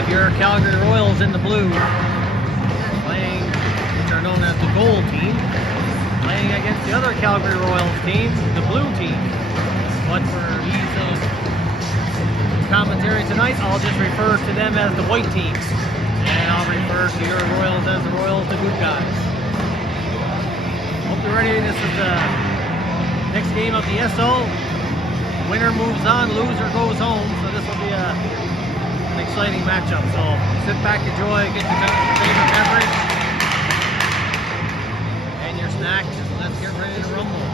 have your Calgary Royals in the blue, playing, which are known as the gold team, playing against the other Calgary Royals team, the blue team. But for ease of commentary tonight, I'll just refer to them as the white team. And I'll refer to your Royals as the Royals, the good guys. Hope you're ready. This is the next game of the SO. Winner moves on, loser goes home. So this will be an exciting matchup. So sit back, enjoy, get your favorite beverage and your snacks, and let's get ready to rumble.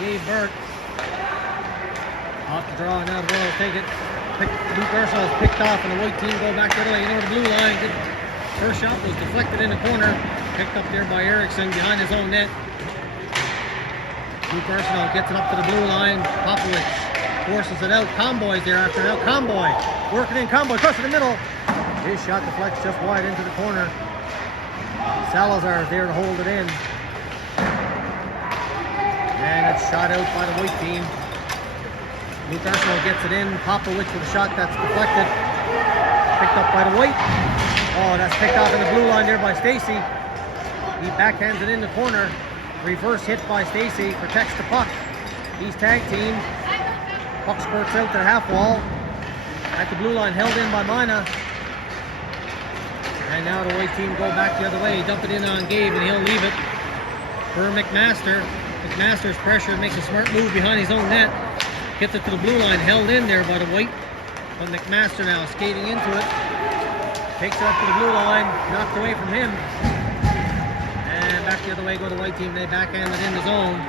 Dave Burt off the draw, now the Royals take it. Luke Arsenal's picked off, and the white team go back the other way. You know, the blue line. First shot was deflected in the corner, picked up there by Erickson behind his own net. Luke Arsenal gets it up to the blue line. Popovich forces it out. Comboy's there after now. Comboy working in. Comboy across the middle. His shot deflects just wide into the corner. Salazar is there to hold it in. And it's shot out by the white team. Luke Arsenal gets it in. Popovich with a shot that's deflected. Picked up by the white. Oh, that's picked off in the blue line there by Stacy. He backhands it in the corner. Reverse hit by Stacy. Protects the puck. He's tag team. Puck squirts out to the half wall. At the blue line, held in by Mina. And now the white team go back the other way. Dump it in on Gabe, and he'll leave it for McMaster. McMaster's pressure, makes a smart move behind his own net. Gets it to the blue line, held in there by the white. But McMaster now skating into it. Takes it up to the blue line, knocked away from him. And back the other way go the white team. They backhand it in the zone.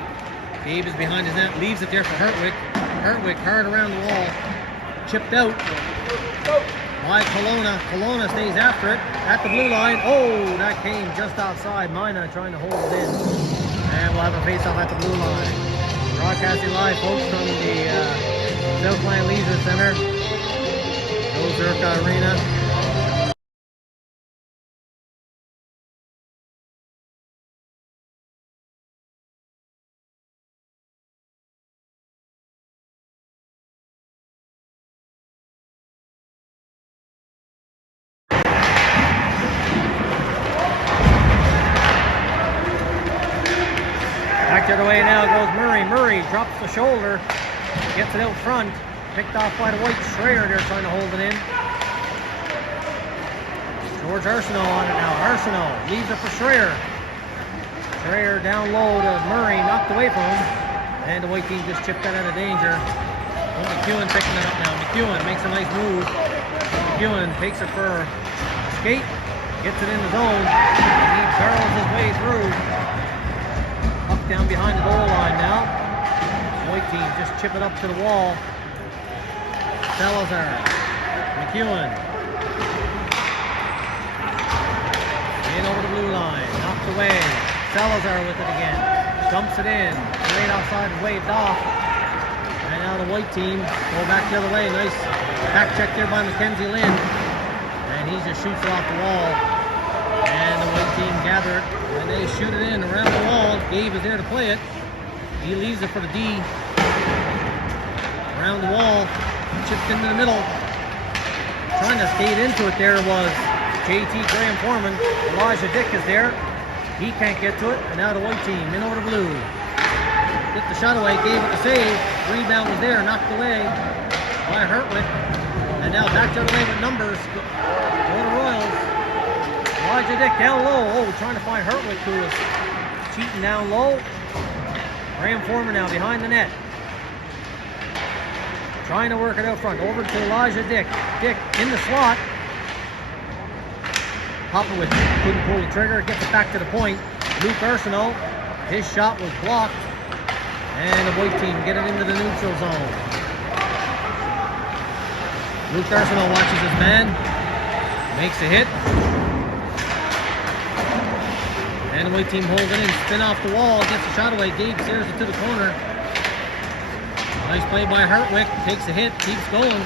Gabe is behind his net, leaves it there for Hartwick. Hartwick hard around the wall. Chipped out by Kelowna. Kelowna stays after it at the blue line. Oh, that came just outside. Mina trying to hold it in. And we'll have a face-off at the blue line. Broadcasting live, folks, from the Southland Leisure Center, Ozarka Arena. Back the other way now goes Murray. Murray drops the shoulder, gets it out front, picked off by the white. Schreier there trying to hold it in. George Arsenault on it now. Arsenault leaves it for Schreier. Schreier down low to Murray, knocked away from him. And the white team just chipped that out of danger. Well, McEwen picking it up now. McEwen makes a nice move. McEwen takes it for a skate, gets it in the zone, and he barrels his way through. Up down behind the goal line now. White team just chip it up to the wall. Salazar. McEwen. In over the blue line. Knocked away. Salazar with it again. Dumps it in. Right outside and waved off. And now the white team go back the other way. Nice back check there by Mackenzie Lynn. And he just shoots it off the wall. And the white team gather it, and they shoot it in around the wall. Gabe is there to play it. He leaves it for the D. Around the wall, chipped into the middle. Trying to skate into it there was JT Graham Foreman. Elijah Dick is there. He can't get to it, and now the white team in over the blue. Get the shot away, gave it the save. Rebound was there, knocked away by Hertwick. And now back the other way with numbers. Go to Royals. Elijah Dick down low. Oh, trying to find Hertwick, who is cheating down low. Graham Foreman now behind the net. Trying to work it out front. Over to Elijah Dick. Dick in the slot. Popovich couldn't pull the trigger. Gets it back to the point. Luke Arsenault. His shot was blocked. And the white team get it into the neutral zone. Luke Arsenault watches his man. Makes a hit. And the white team holds it in. Spin off the wall. Gets the shot away. Gabe steers it to the corner. Nice play by Hertwick. Takes a hit. Keeps going.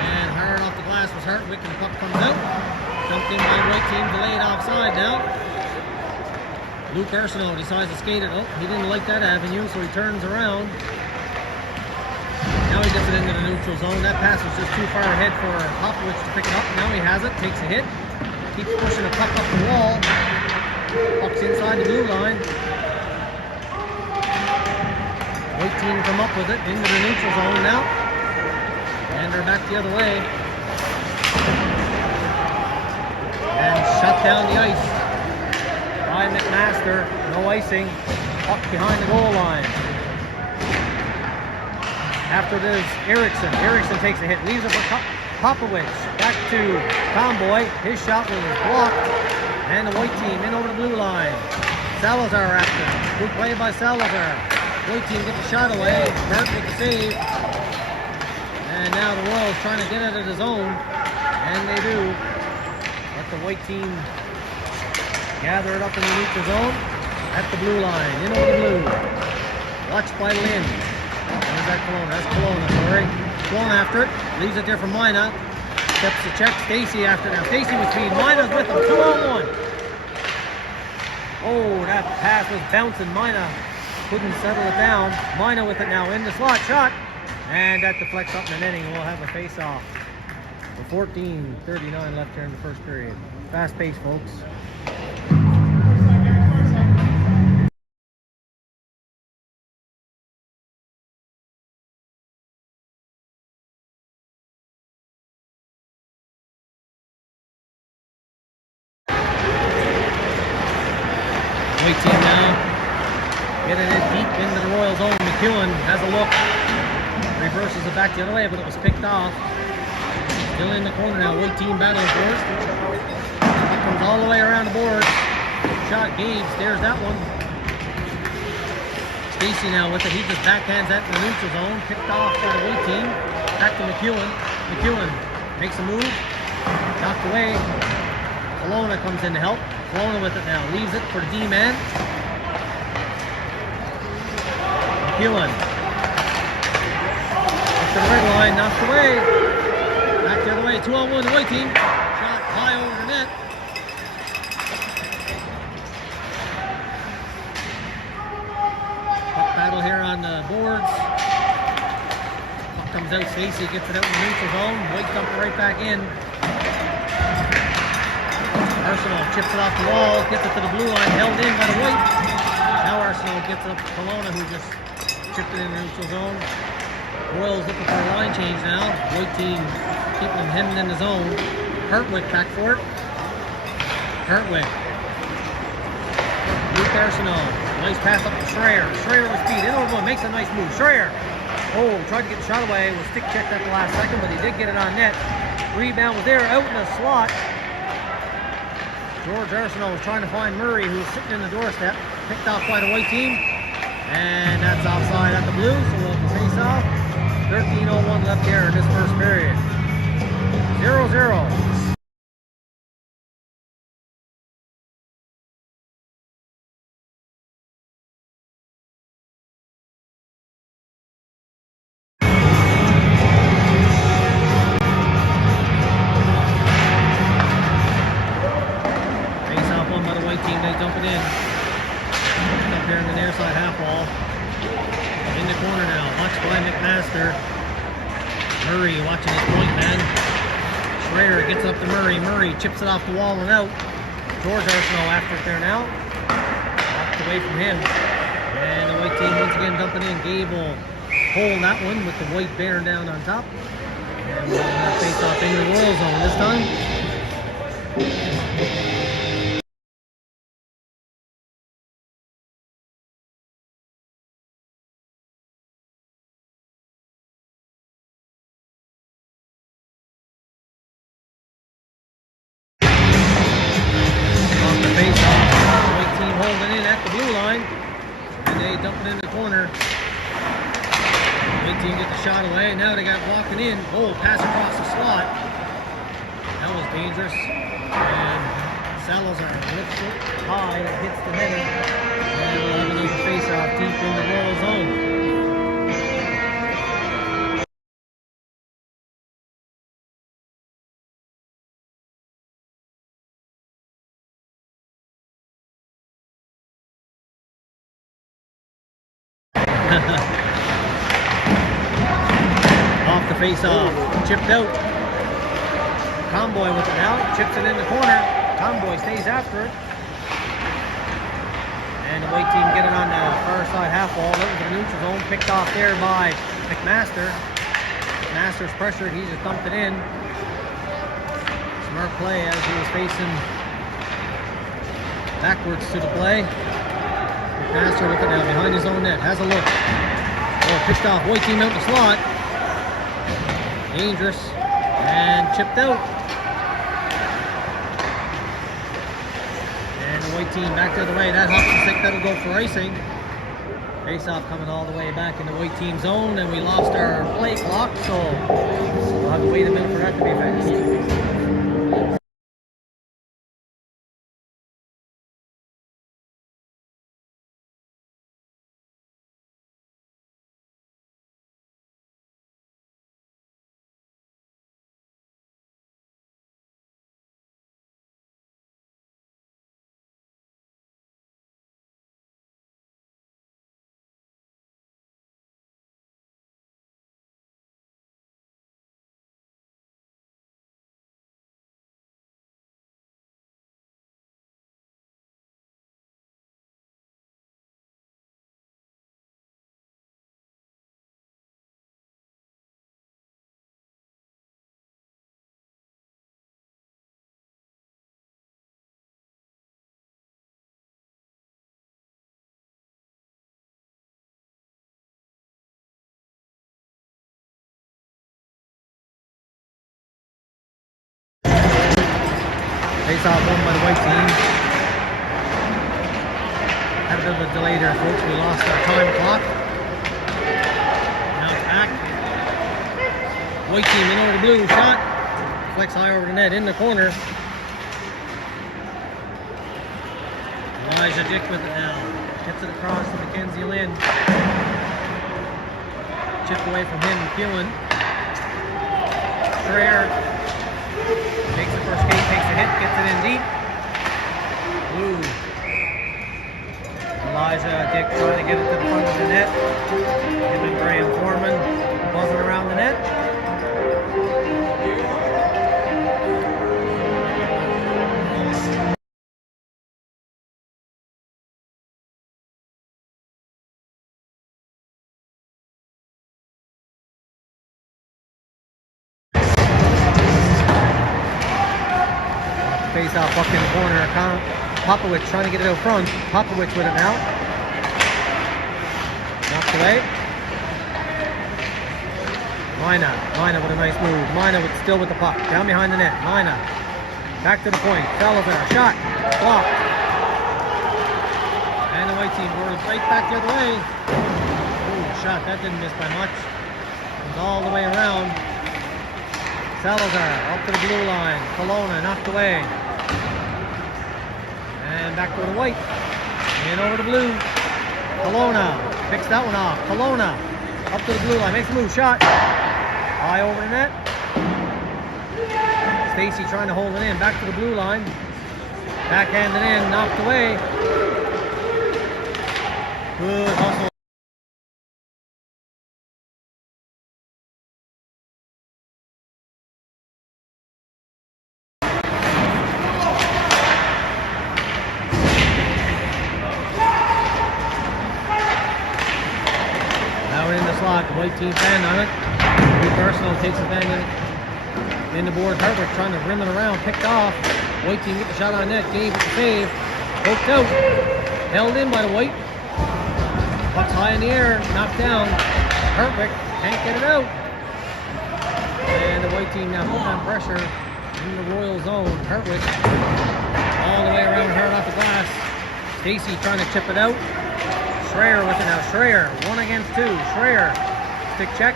And hard off the glass was Hertwick, and the puck comes out. Jumped in by the white team. Delayed offside now. Luke Arsenault decides to skate it. Oh, he didn't like that avenue, so he turns around. Now he gets it into the neutral zone. That pass was just too far ahead for Popovich to pick it up. Now he has it. Takes a hit. Keeps pushing the puck up the wall. Puck's inside the blue line. White team come up with it into the neutral zone now. And they're back the other way. And shut down the ice by McMaster. No icing. Puck behind the goal line. After this, Erickson. Erickson takes a hit. Leaves it for Popovich. Back to Tomboy. His shot was blocked. And the white team in over the blue line. Salazar after. Good play by Salazar. White team get the shot away. Burt with the save. And now the Royals trying to get out of the zone. And they do. Let the white team gather it up in the neutral zone. At the blue line. In over the blue. Watched by Lynn. Where's that Kelowna? That's Kelowna, sorry. Going after it. Leaves it there for Mina. Steps to check. Stacy after now. Stacy with speed. Mina's with him. 2-on-1. Oh, that pass was bouncing. Mina couldn't settle it down. Mina with it now in the slot. Shot. And that deflects up in the netting. We'll have a face-off. With 14:39 left here in the first period. Fast pace, folks. White team now getting it deep into the Royal zone. McEwen has a look. Reverses it back the other way, but it was picked off. Still in the corner now. White team battling for it. Comes all the way around the board. Shot Gabe. There's that one. Stacy now with it. He just backhands that in the neutral zone. Picked off by the white team. Back to McEwen. McEwen makes a move. Knocked away. Kelowna comes in to help. Kelowna with it now. Leaves it for the D-man. McEwen. Up to the red line. Knocked away. Back the other way. 2-on-1 the white team. Shot high over the net. Puck battle here on the boards. Puck comes out. Stacy gets it out in the neutral zone. White dump it right back in. Arsenault chips it off the wall, gets it to the blue line, held in by the white. Now Arsenault gets it up to Kelowna, who just chipped it in the neutral zone. Royals looking for a line change now. White team keeping them hemmed in the zone. Hertwick back for it. Hertwick. Luke Arsenault. Nice pass up to Schreier. Schreier with speed. In over one. Makes a nice move. Schreier. Oh, tried to get the shot away. Was stick checked at the last second, but he did get it on net. Rebound was there, out in the slot. George Arsenault was trying to find Murray, who was sitting in the doorstep. Picked off by the white team. And that's offside at the blue, so we'll have to face off. 13:01 left here in this first period. 0-0. ball. In the corner now, watched by McMaster. Murray watching his point man. Schrader gets up to Murray. Murray chips it off the wall and out. George Arsenault after it there now. Walked away from him. And the white team once again dumping in. Gable hold that one with the white bearing down on top. And we'll have face off into the Royal zone this time. Off the face off. White team holding in at the blue line. And they dump it in the corner. White team get the shot away. Now they got blocking in. Oh, pass across the slot. That was dangerous. And Salazar lifts it high. It hits the header. And we'll have another face off deep in the Royal zone. Off the face-off, chipped out. Comboy with it now, chips it in the corner. Comboy stays after it. And the white team get it on the far side half wall, out into the neutral zone, picked off there by McMaster. McMaster's pressured, he just dumped it in. Smart play as he was facing backwards to the play. McMaster with it now behind his own net, has a look. Oh, picked off, white team out the slot. Dangerous, and chipped out. And the white team back the other way. That hops the stick, that'll go for icing. Face-off coming all the way back in the white team zone, and we lost our play clock, so we'll have to wait a minute for that to be fixed. Face-off won by the white team. Had a bit of a delay there, folks. We lost our time clock. Now it's back. White team in over the blue. Shot. Flex high over the net in the corner. Elijah Dick with it now. Gets it across to Mackenzie Lynn. Chipped away from him, McEwen. Schreier takes the first skate, takes the hit, gets it in deep. Blue. Elijah Dick trying to get it to the front of the net. Him and Graham Foreman buzzing around the net. Face off up in the corner. Popovich trying to get it out front. Popovich with it now. Knocked away. Mina with a nice move. Mina still with the puck. Down behind the net. Mina back to the point. Salazar. Shot. Blocked. And the white team goes right back the other way. Ooh, shot. That didn't miss by much. It was all the way around. Salazar up to the blue line. Kelowna knocked away. And back to the white. And over to blue. Kelowna picks that one off. Kelowna up to the blue line. Makes a move. Shot. High over the net. Stacy trying to hold it in. Back to the blue line. Backhanded in. Knocked away. Good hustle. Now we're in the slot. The white team fan on it. Luke Arsenault takes advantage in the board. Hartwick trying to rim it around. Picked off. White team get the shot on net. Gabe with the save. Poked out. Held in by the white. Puck's high in the air. Knocked down. Hartwick can't get it out. And the white team now put on pressure in the Royal zone. Hartwick all the way around, hard off the glass. Stacy trying to chip it out. Schreier with it now. Schreier, 1 against 2. Schreier, stick check.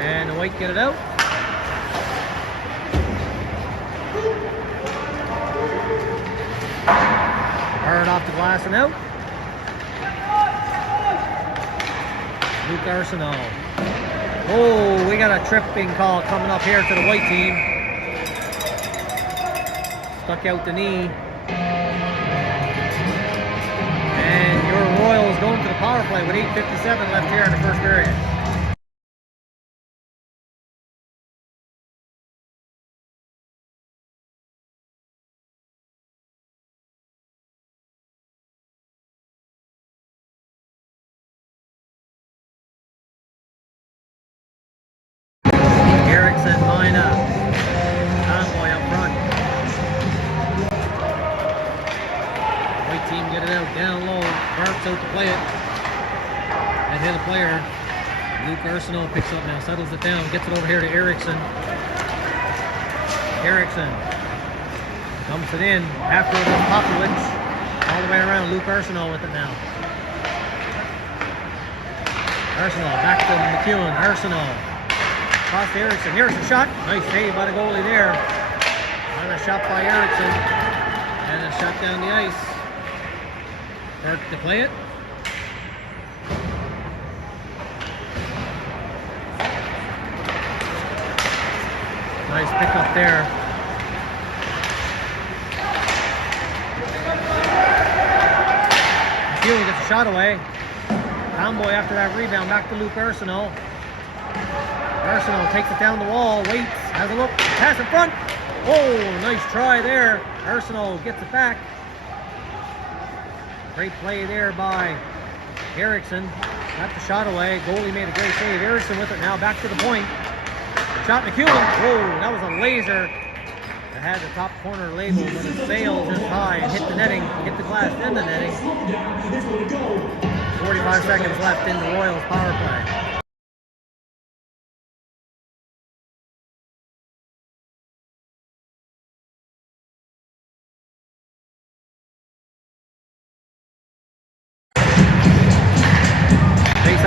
And the white get it out. Hard off the glass and out. Luke Arsenault. Oh, we got a tripping call coming up here to the white team. Stuck out the knee. And your Royals going to the power play with 8:57 left here in the first period. Down low, Bart's out to play it. And hit a player. Luke Arsenault picks up now, settles it down, gets it over here to Eriksson. Eriksson dumps it in after it was Popovich. All the way around, Luke Arsenault with it now. Arsenault back to McEwen. Arsenault across to Eriksson. Here's a shot. Nice save by the goalie there. And a shot by Eriksson. And a shot down the ice. Bart to play it. Nice pickup there. McEwen gets a shot away. Tomboy after that rebound back to Luke Arsenault. Arsenault takes it down the wall, waits, has a look, pass in front. Oh, nice try there. Arsenault gets it back. Great play there by Eriksson. Got the shot away. Goalie made a great save. Eriksson with it now. Back to the point. Shot McEwen. Whoa, that was a laser. It had the top corner label, but it sailed just high and hit the netting. Hit the glass, then the netting. 45 seconds left in the Royals power play.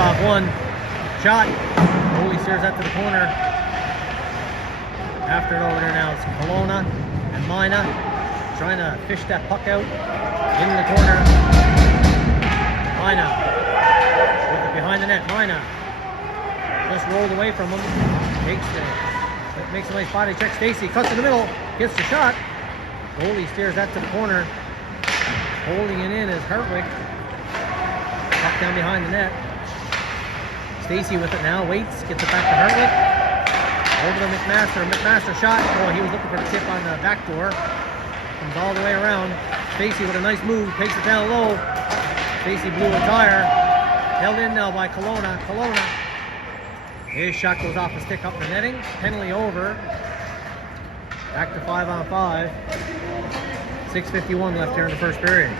Off one shot. Goalie steers that to the corner. After it over there now, it's Kelowna and Mina trying to fish that puck out in the corner. Mina with it behind the net. Mina just rolled away from him. Makes a nice body check. Stacy cuts in the middle, gets the shot. Goalie steers that to the corner. Holding it in is Hartwick. Puck down behind the net. Stacy with it now, waits, gets it back to Hartwick. Over to McMaster. McMaster shot. Oh, he was looking for the tip on the back door. Comes all the way around. Stacy with a nice move, takes it down low. Stacy blew a tire. Held in now by Kelowna. Kelowna. His shot goes off the stick up the netting. Penalty over. Back to 5-on-5. 6:51 left here in the first period.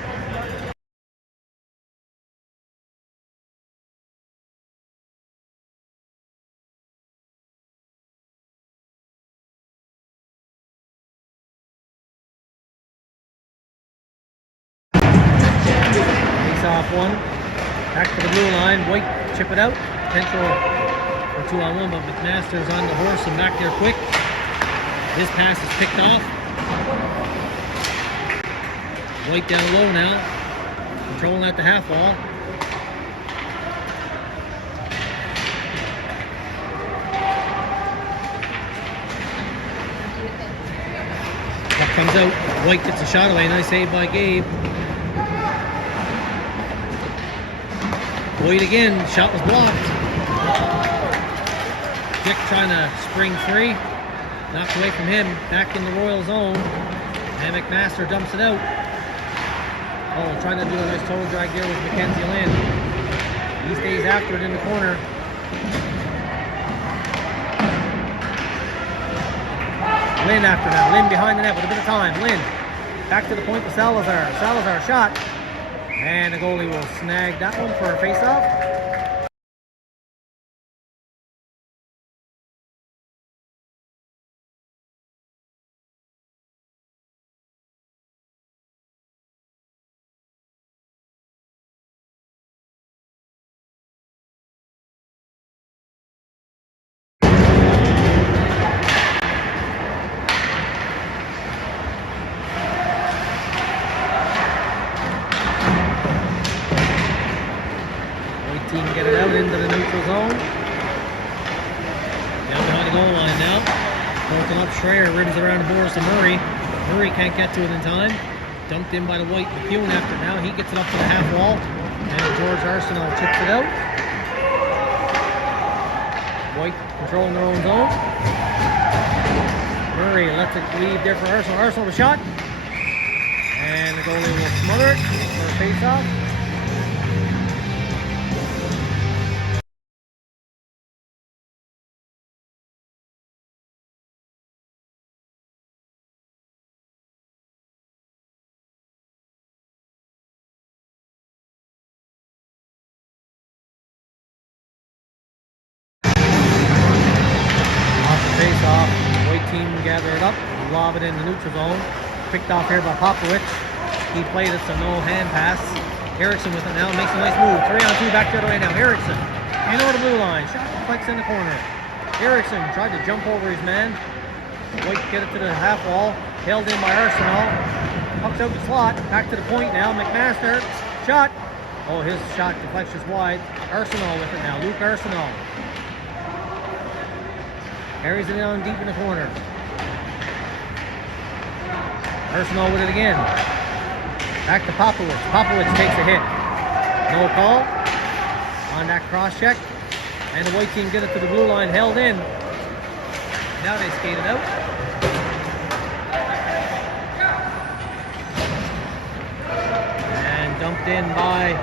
Off one, back to the blue line. White chip it out. Potential for 2-on-1, but McMaster's on the horse and back there quick. This pass is picked off. White down low now, controlling at the half wall. Puck comes out. White gets a shot away. Nice save by Gabe. White again. Shot was blocked. Dick trying to spring free. Knocked away from him. Back in the Royal zone. And McMaster dumps it out. Oh, trying to do a nice total drag there with Mackenzie Lynn. He stays after it in the corner. Lynn after now. Lynn behind the net with a bit of time. Lynn back to the point to Salazar. Salazar shot. And the goalie will snag that one for a face-off. Team get it out into the neutral zone. Down behind the goal line now. Broken up, Schreier rims around the boards to Murray. Murray can't get to it in time. Dumped in by the White. McEwen after now. He gets it up to the half wall. And George Arsenal chips it out. White controlling their own zone. Murray lets it leave there for Arsenal. Arsenal the shot. And the goalie will smother it for a face-off. Face-off, White team gather it up, lob it in the neutral zone. Picked off here by Popovich. He played it, so no hand pass. Erickson with it now, makes a nice move. 3-on-2 back the other way now. Erickson in over the blue line. Shot deflects in the corner. Erickson tried to jump over his man. White get it to the half wall. Held in by Arsenal. Pucks out the slot. Back to the point now. McMaster. Shot. Oh, his shot deflects just wide. Arsenal with it now. Luke Arsenal. Carries it down deep in the corner. Arsenal with it again. Back to Popovich. Popovich takes a hit. No call on that cross check. And the White team get it to the blue line, held in. Now they skate it out. And dumped in by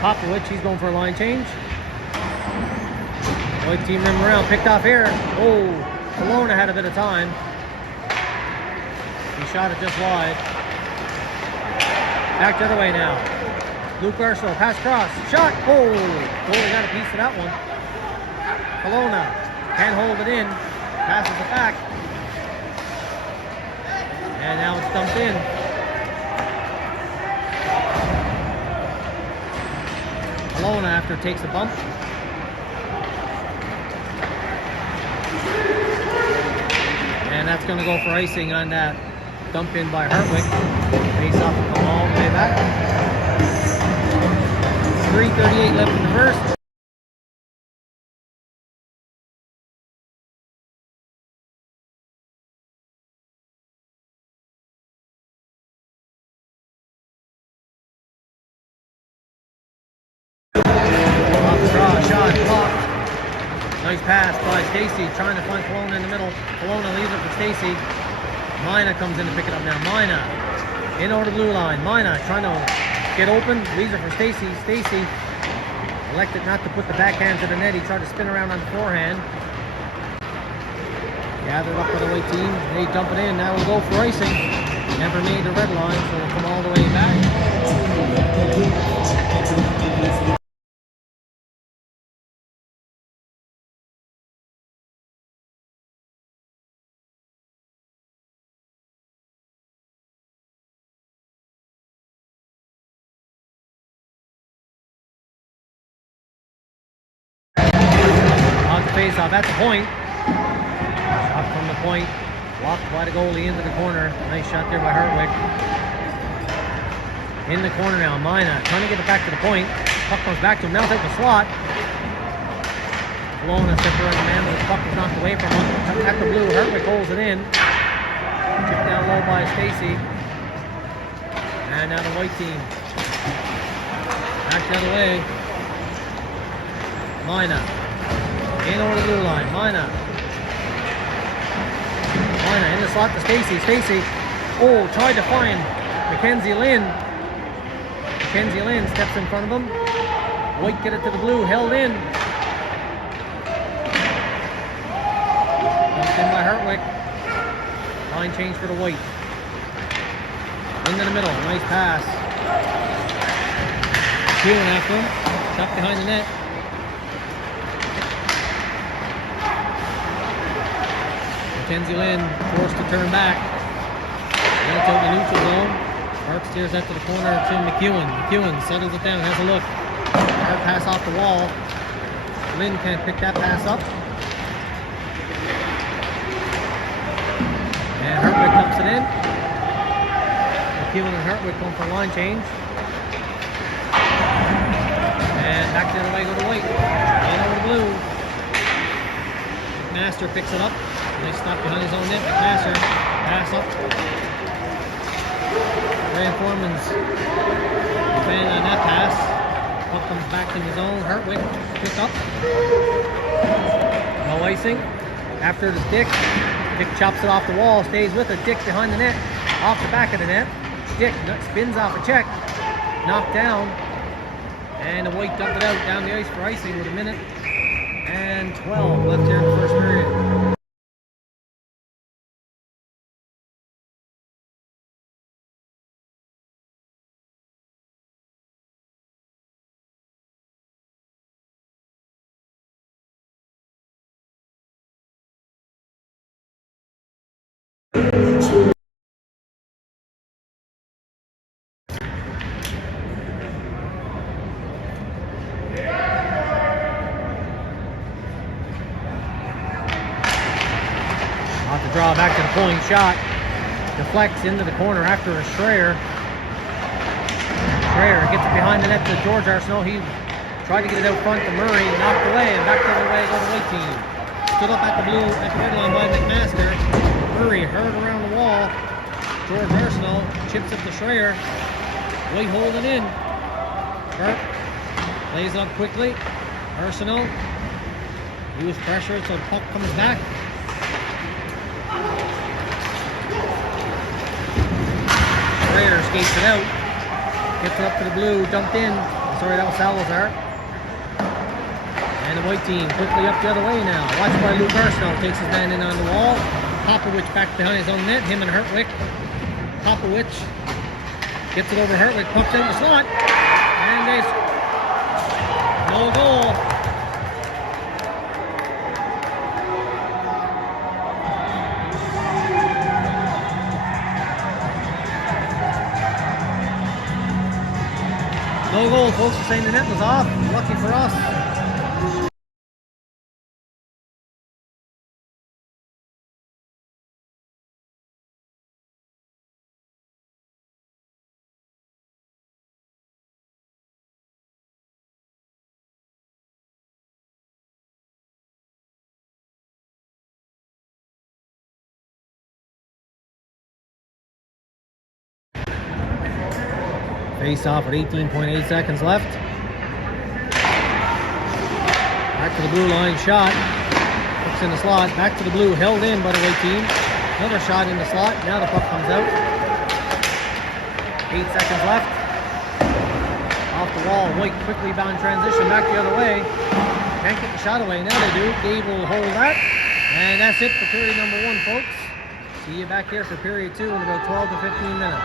Popovich. He's going for a line change. White team rim around, picked off here. Oh, Kelowna had a bit of time. He shot it just wide. Back the other way now. Luke Arsenal, pass cross, shot. Oh, goalie got a piece of that one. Kelowna can't hold it in. Passes it back. And now it's dumped in. Kelowna after it takes a bump. And that's going to go for icing on that dump in by Hartwick. Face off will come all the way back. 3:38 left in the first. Off the draw, shot, blocked. Nice pass by Stacy, trying to find Kelowna in the middle. Kelowna leaves it for Stacy. Mina comes in to pick it up now. Mina in over the blue line. Mina trying to get open, leaves it for Stacy. Stacy elected not to put the backhand to the net. He tried to spin around on the forehand. Gathered up by the White team. They dump it in. Now we'll go for icing. Never made the red line, so we'll come all the way back. Face off at the point. Shot from the point. Blocked by the goalie into the corner. Nice shot there by Hartwick. In the corner now. Mina trying to get it back to the point. Puck comes back to him. Now take the slot. Kelowna separating the man, but the puck is knocked away from him. At the blue, Hartwick holds it in. Chip down low by Stacy. And now the white team. Back the other way. Mina. In over the blue line. Mina in the slot to Stacy. Stacy. Oh, tried to find Mackenzie Lynn. Mackenzie Lynn steps in front of him. White get it to the blue. Held in. Dumped in by Hartwick. Line change for the white. Into the middle. Nice pass. Peeling after him. Shot behind the net. Mackenzie Lynn forced to turn back. Then it's out the neutral zone. Hart steers that to the corner to McEwen. McEwen settles it down, has a look. Hart pass off the wall. Lynn can't pick that pass up. And Hartwick dumps it in. McEwen and Hartwick going for a line change. And back the other way go to White. In over the blue. McMaster picks it up. Nice stop behind his own net. McMaster pass up. Ray Foreman's defending on that pass. Puck comes back in his own. Hartwick pick up. No icing. After the Dick. Dick chops it off the wall. Stays with it. Dick behind the net. Off the back of the net. Dick spins off a check. Knocked down. And the White dumped it out down the ice for icing with 1:12 left here in the first period. Off the draw, back to the point shot. Deflects into the corner after a Schreier. Schreier gets it behind the net to George Arsenault. He tried to get it out front to Murray, knocked away, and back the other way go the white team. Stood up at the red line by McMaster. Murray hurled around the wall. George Arsenault chips it to Schreier. White holding in. Burke lays up quickly. Arsenault. He was pressured, so the puck comes back. Schreier skates it out. Gets it up to the blue. Dumped in. Sorry, that was Salazar. And the white team quickly up the other way now. Watched by Luke Arsenault. Takes his man in on the wall. Popovich back behind his own net. Him and Hartwick. Popovich gets it over Hartwick. Pucks out the slot. And there's no goal. No goal, folks. They're saying the net was off. Lucky for us. Face off at 18.8 seconds left. Back to the blue line shot. Hooks in the slot. Back to the blue. Held in by the white team. Another shot in the slot. Now the puck comes out. 8 seconds left. Off the wall. White quickly bound transition back the other way. Can't get the shot away. Now they do. Gabe will hold that. And that's it for period number 1, folks. See you back here for period 2 in about 12 to 15 minutes.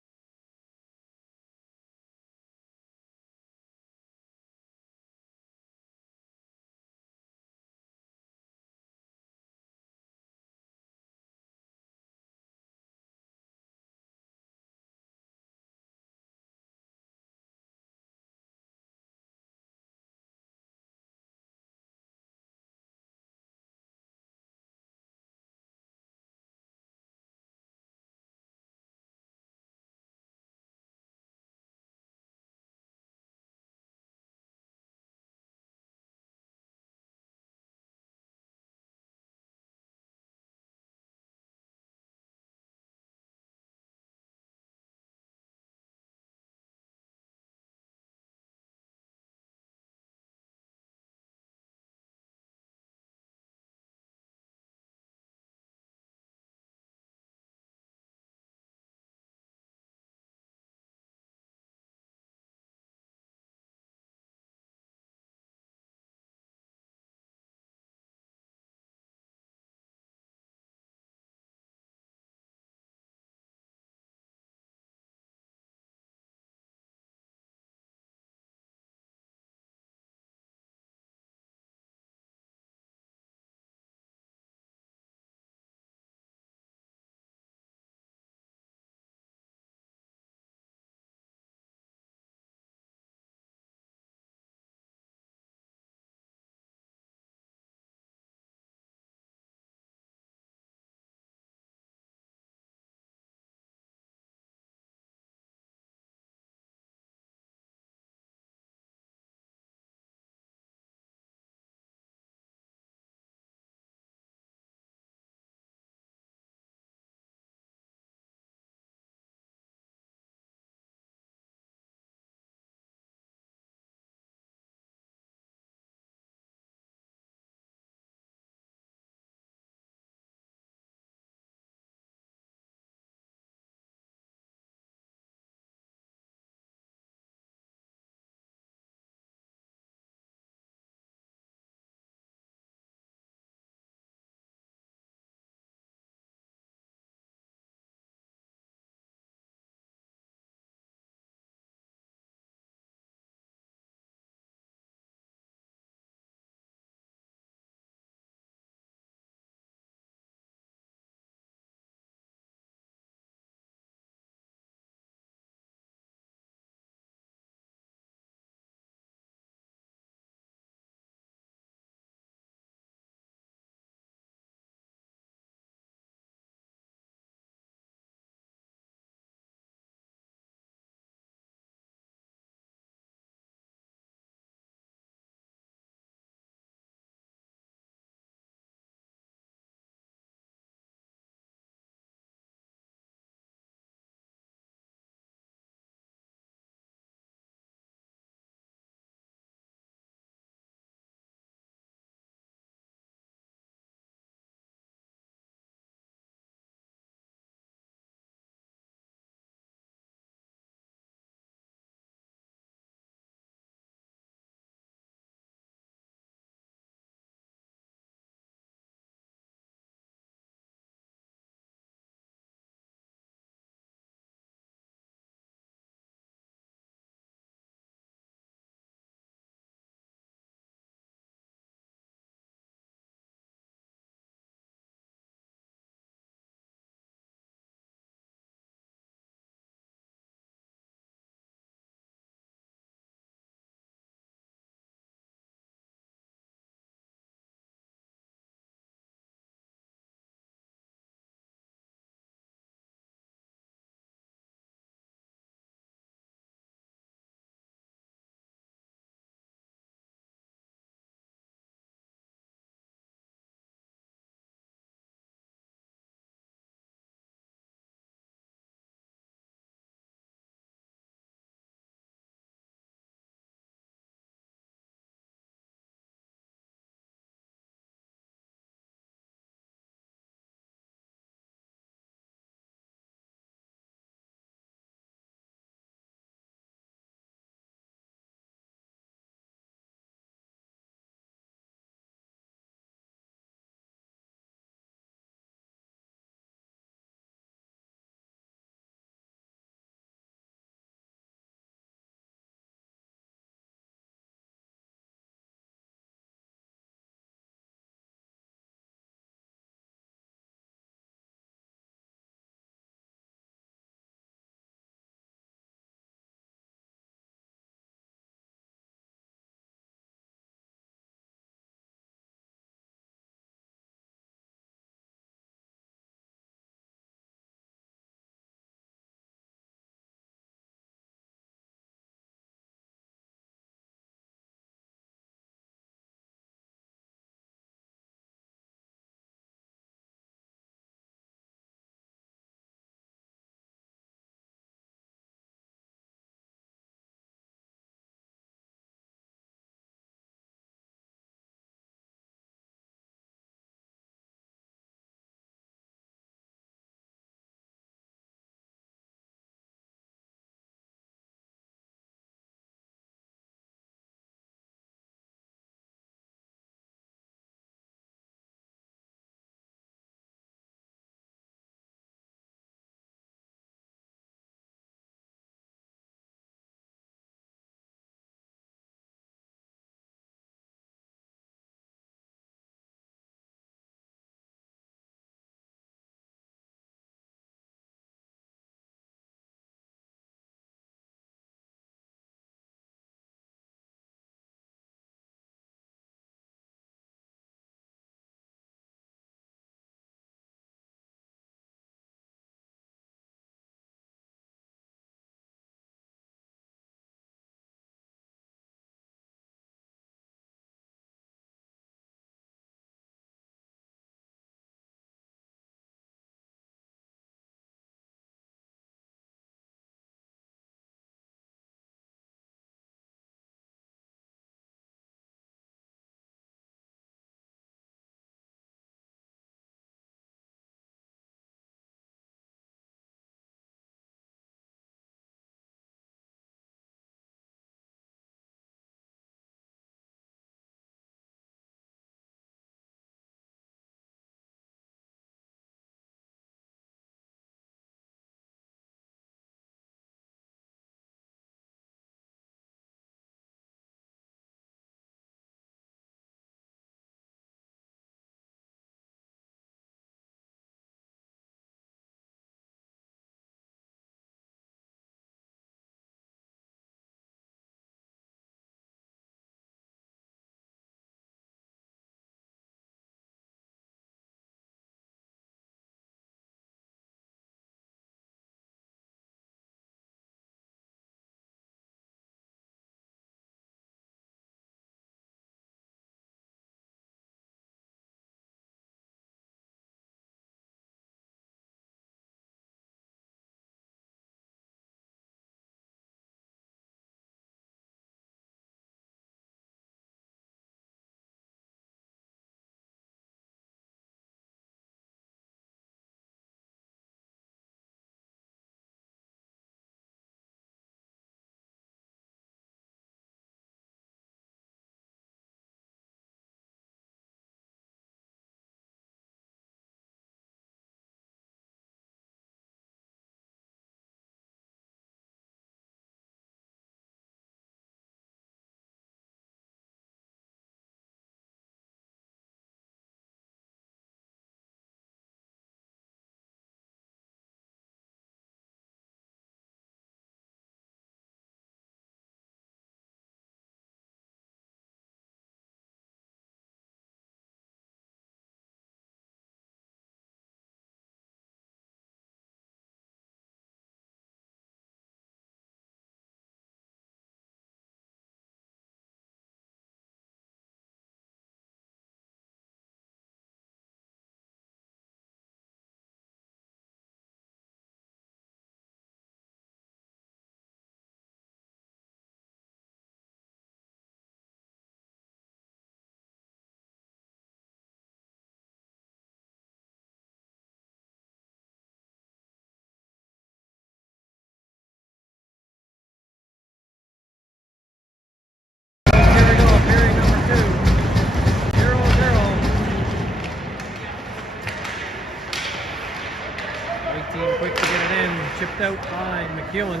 it in, chipped out by McEwen.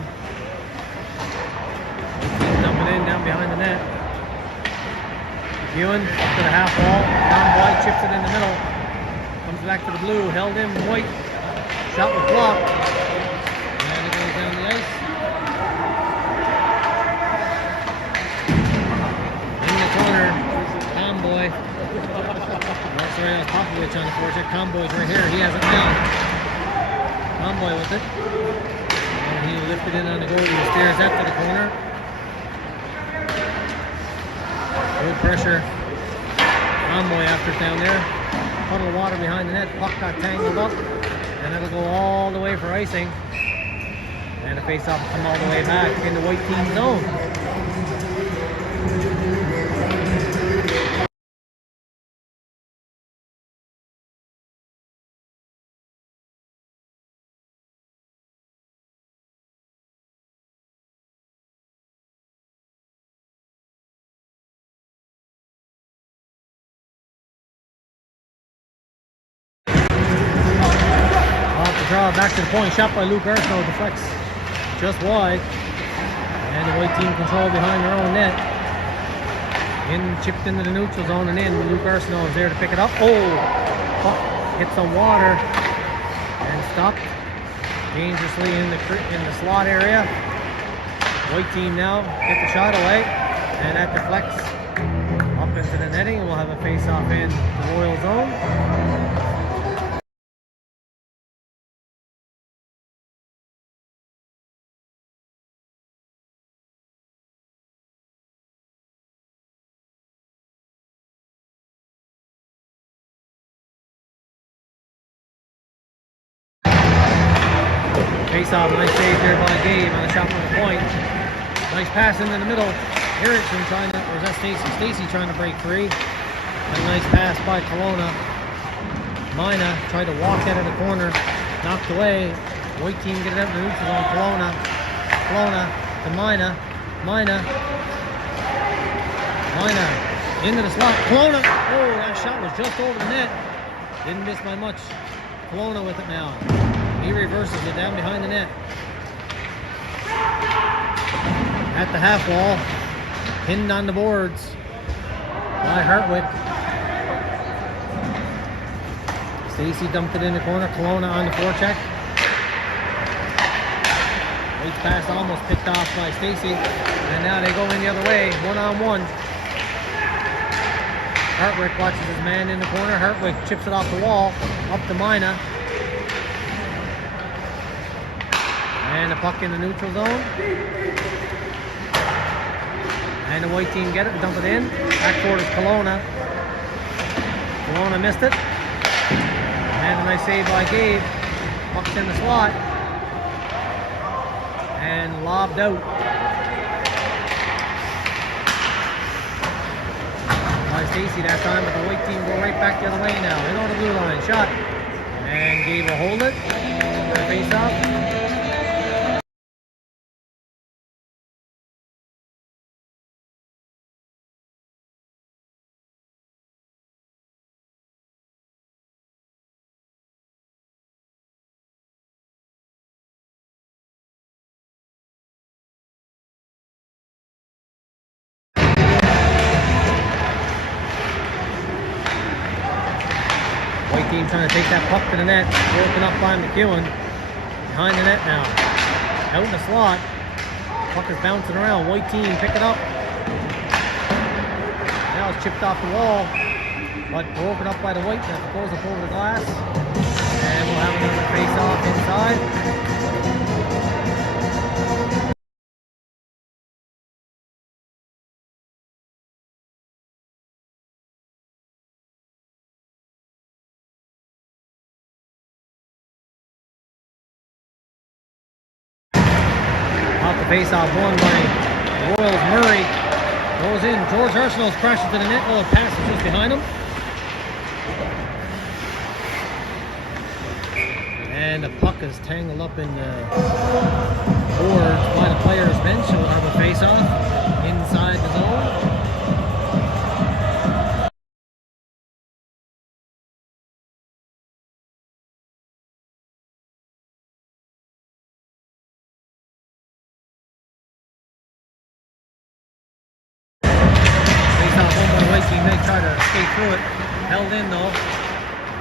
Dump it in down behind the net. McEwen up to the half wall, down wide, chips it in the middle. Comes back to the blue, held in White. Shot was blocked. And it goes down the ice. In the corner, Comboy. Oh, sorry, that was Popovich on the forecheck. Comboy's right here. He has it now. Comboy with it. And he lifted in on the goal. He steers that to the corner. Good pressure. Comboy after it down there. Puddle of water behind the net. Puck got tangled up. And it'll go all the way for icing. And the face-off will come all the way back in the white team zone. Draw back to the point, shot by Luke Arsenault, deflects just wide. And the white team control behind their own net. Chipped into the neutral zone and in. Luke Arsenault is there to pick it up. Oh! Puck hits the water and stopped dangerously in the slot area. White team now get the shot away, and that deflects up into the netting. We'll have a face-off in the Royal zone. Face-off, nice save there by Gabe on a shot from the point. Nice pass into the middle. Erickson trying to, or is that Stacy? Stacy trying to break free. And a nice pass by Kelowna. Mina tried to walk that in the corner. Knocked away. White team get it out in the neutral zone. Kelowna. Kelowna to Mina. Mina. Mina into the slot. Kelowna. Oh, that shot was just over the net. Didn't miss by much. Kelowna with it now. He reverses it down behind the net. At the half wall, pinned on the boards by Hartwick. Stacy dumped it in the corner. Kelowna on the forecheck. Waits pass almost picked off by Stacy. And now they go in the other way, one-on-one. Hartwick watches his man in the corner. Hartwick chips it off the wall, up to Mina. And the puck in the neutral zone. And the white team get it and dump it in. Backboard is Kelowna. Kelowna missed it. And a nice save by Gabe. Puck's in the slot. And lobbed out by Stacy that time, but the white team go right back the other way now. In on the blue line. Shot. And Gabe will hold it for a face-off. White team trying to take that puck to the net. Broken up by McEwen. Behind the net now. Out in the slot. Puck is bouncing around. White team pick it up. Now it's chipped off the wall. But broken up by the white. That goes up over the glass. And we'll have another face-off inside. Face-off won by Royals. Murray goes in. George Arsenault crashes to the net. Oh, the pass is just behind him. And the puck is tangled up in the boards by the player's bench. So we'll have a face-off inside the zone. try to skate through it. Held in though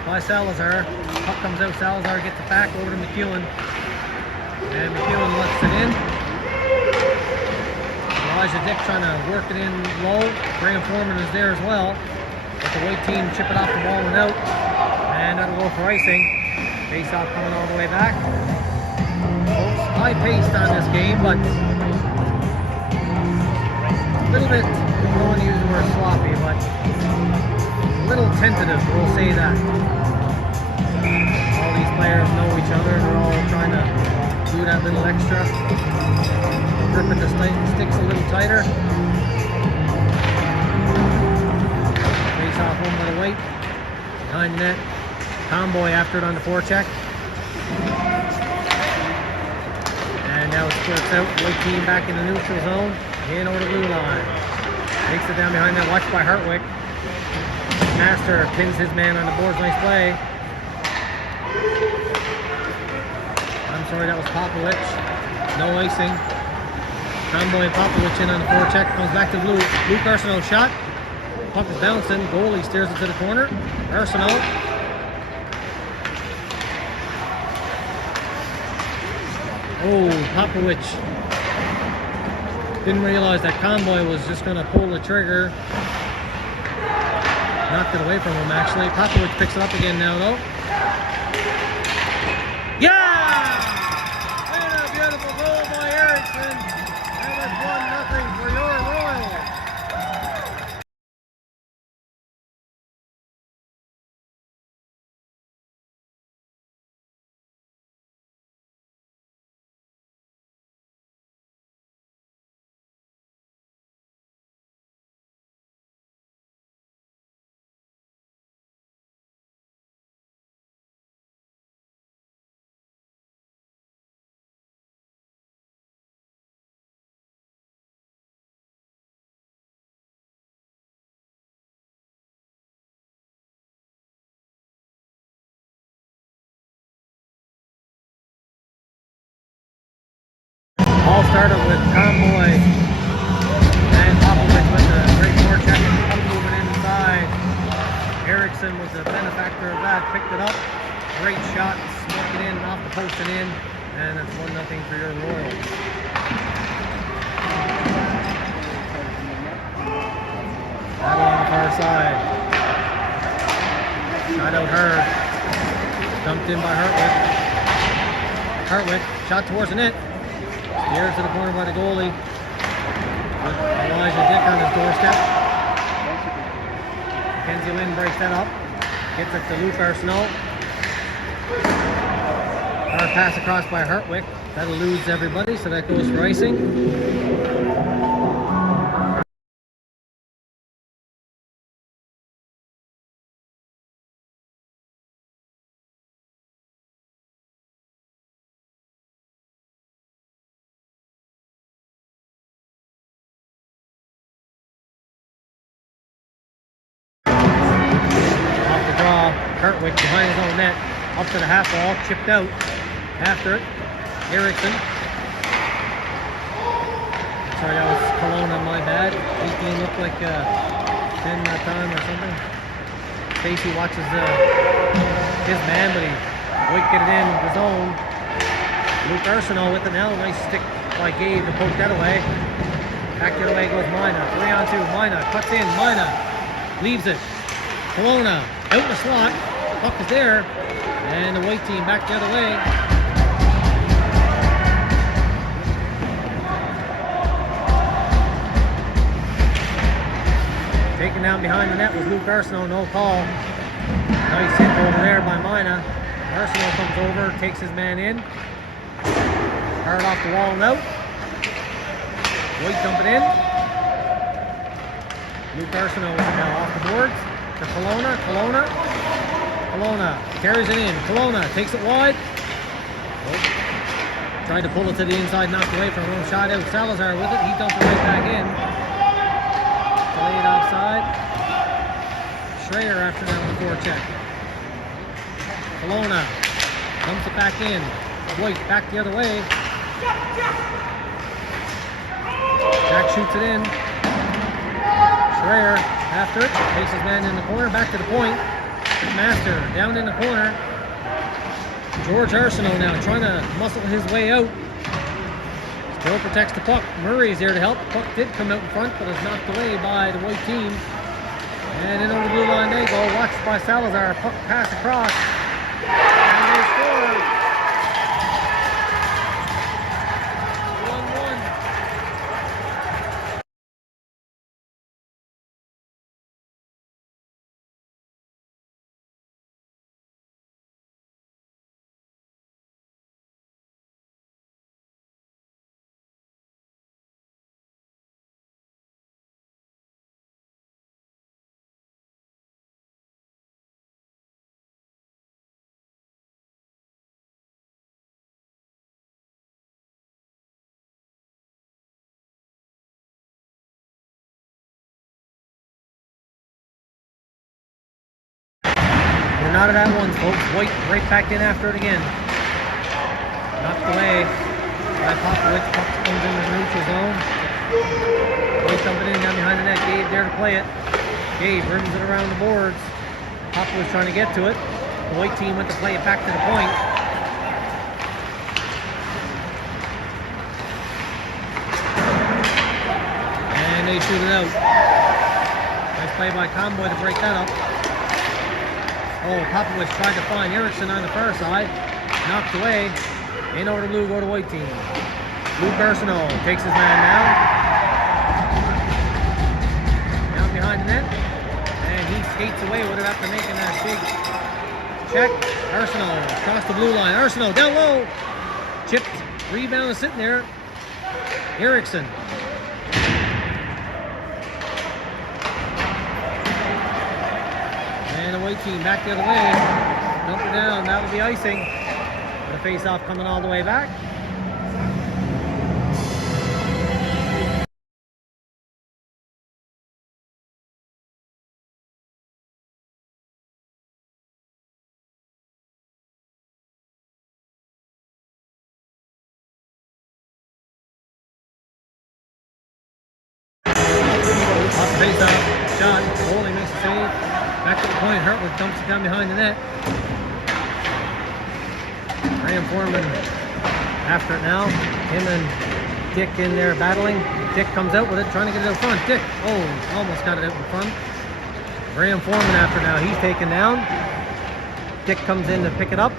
by Salazar. Puck comes out, Salazar gets it back over to McEwen. And McEwen lets it in. Elijah Dick trying to work it in low. Graham Foreman is there as well. But the white team chip it off the wall and out. And that'll go for icing. Face off coming all the way back. High paced on this game, but a little bit, I don't want to use the word sloppy, but a little tentative, we'll say that. All these players know each other, they're all trying to do that little extra. Gripping the sticks a little tighter. Face off home by the white. Behind the net. Tomboy after it on the forecheck. And now it squirts out. White team back in the neutral zone. In over the blue line. Takes it down behind that. Watched by Hartwick. Master pins his man on the boards. Nice play. I'm sorry, that was Popovich. No icing. Tomboy and Popovich in on the forecheck. Comes back to blue. Luke Arsenault shot. Puck is bouncing. Goalie steers it to the corner. Arsenault. Oh, Popovich didn't realize that Conboy was just going to pull the trigger. Knocked it away from him, actually. Popovich picks it up again now, though. Yeah! And a beautiful goal by Erickson. And it's 1-0 for your Royals. All started with Conboy and Popovich with a great forecheck and puck moving inside. Erickson was the benefactor of that, picked it up. Great shot, snuck it in, off the post and in, and it's 1-0 for your Royals. Battle on the far side. Shot out hard. Dumped in by Hartwick. Hartwick, shot towards the net. Steers to the corner by the goalie. Elijah Dick on his doorstep. Mackenzie Lynn breaks that up. Gets it to Luke Arsenault. Hard pass across by Hartwick. That eludes everybody, so that goes for icing. Hartwick behind his own net, up to the half wall, chipped out. After it, Erickson. Sorry, that was Cologne on my bad. 18 looked like 10 that time or something. Casey watches his man, but he won't get it in his own. Luke Arsenault with it now. Nice stick by Gabe to poke that away. Back the other way goes Mina. 3-on-2. Mina cuts in. Mina leaves it. Kelowna out in the slot. Puck is there. And the white team back the other way. Taken down behind the net was Luke Arsenault. No call. Nice hit over there by Mina. Arsenault comes over, takes his man in. Hard off the wall and out. White dump it in. Luke Arsenault is now off the boards. To Kelowna. Kelowna carries it in. Kelowna takes it wide. Oh. Tried to pull it to the inside, knocked away from him. Shot out Salazar with it. He dumped it right back in. Delayed offside. Schreier after that on the forecheck. Kelowna dumps it back in. White back the other way. Jack shoots it in. Schreier after it, takes his man in the corner, back to the point. McMaster down in the corner. George Arsenault now trying to muscle his way out. Still protects the puck. Murray is there to help. Puck did come out in front, but is knocked away by the white team. And in over the blue line they go. Watched by Salazar. Puck pass across. And they score. 1-1. We're not at that one, folks. White right back in after it again. Knocked away by Popovich. Puck comes in the neutral zone. White dumping in down behind the net. Gabe there to play it. Gabe rims it around the boards. Popovich trying to get to it. The white team went to play it back to the point. And they shoot it out. Nice play by Conboy to break that up. Oh, Popovich tried to find Erickson on the far side. Knocked away. In over to blue, go to white team. Luke Arsenault takes his man down. Down behind the net. And he skates away with it after making that big check. Arsenault across the blue line. Arsenault down low. Chipped. Rebound is sitting there. Erickson. And the white team back the other way. Dump it down. That will be icing. The face-off coming all the way back. Off the face-off. Shot. Goalie makes a save. Back to the point. Hartwood dumps it down behind the net. Graham Foreman after it now. Him and Dick in there battling. Dick comes out with it, trying to get it out front. Dick, almost got it out in front. Graham Foreman after now. He's taken down. Dick comes in to pick it up.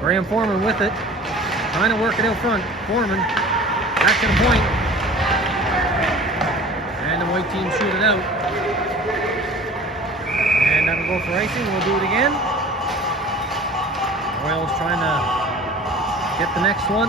Graham Foreman with it. Trying to work it out front. Foreman back to the point. And the white team shoot it out. And that'll go for icing. We'll do it again. Royals trying to get the next one.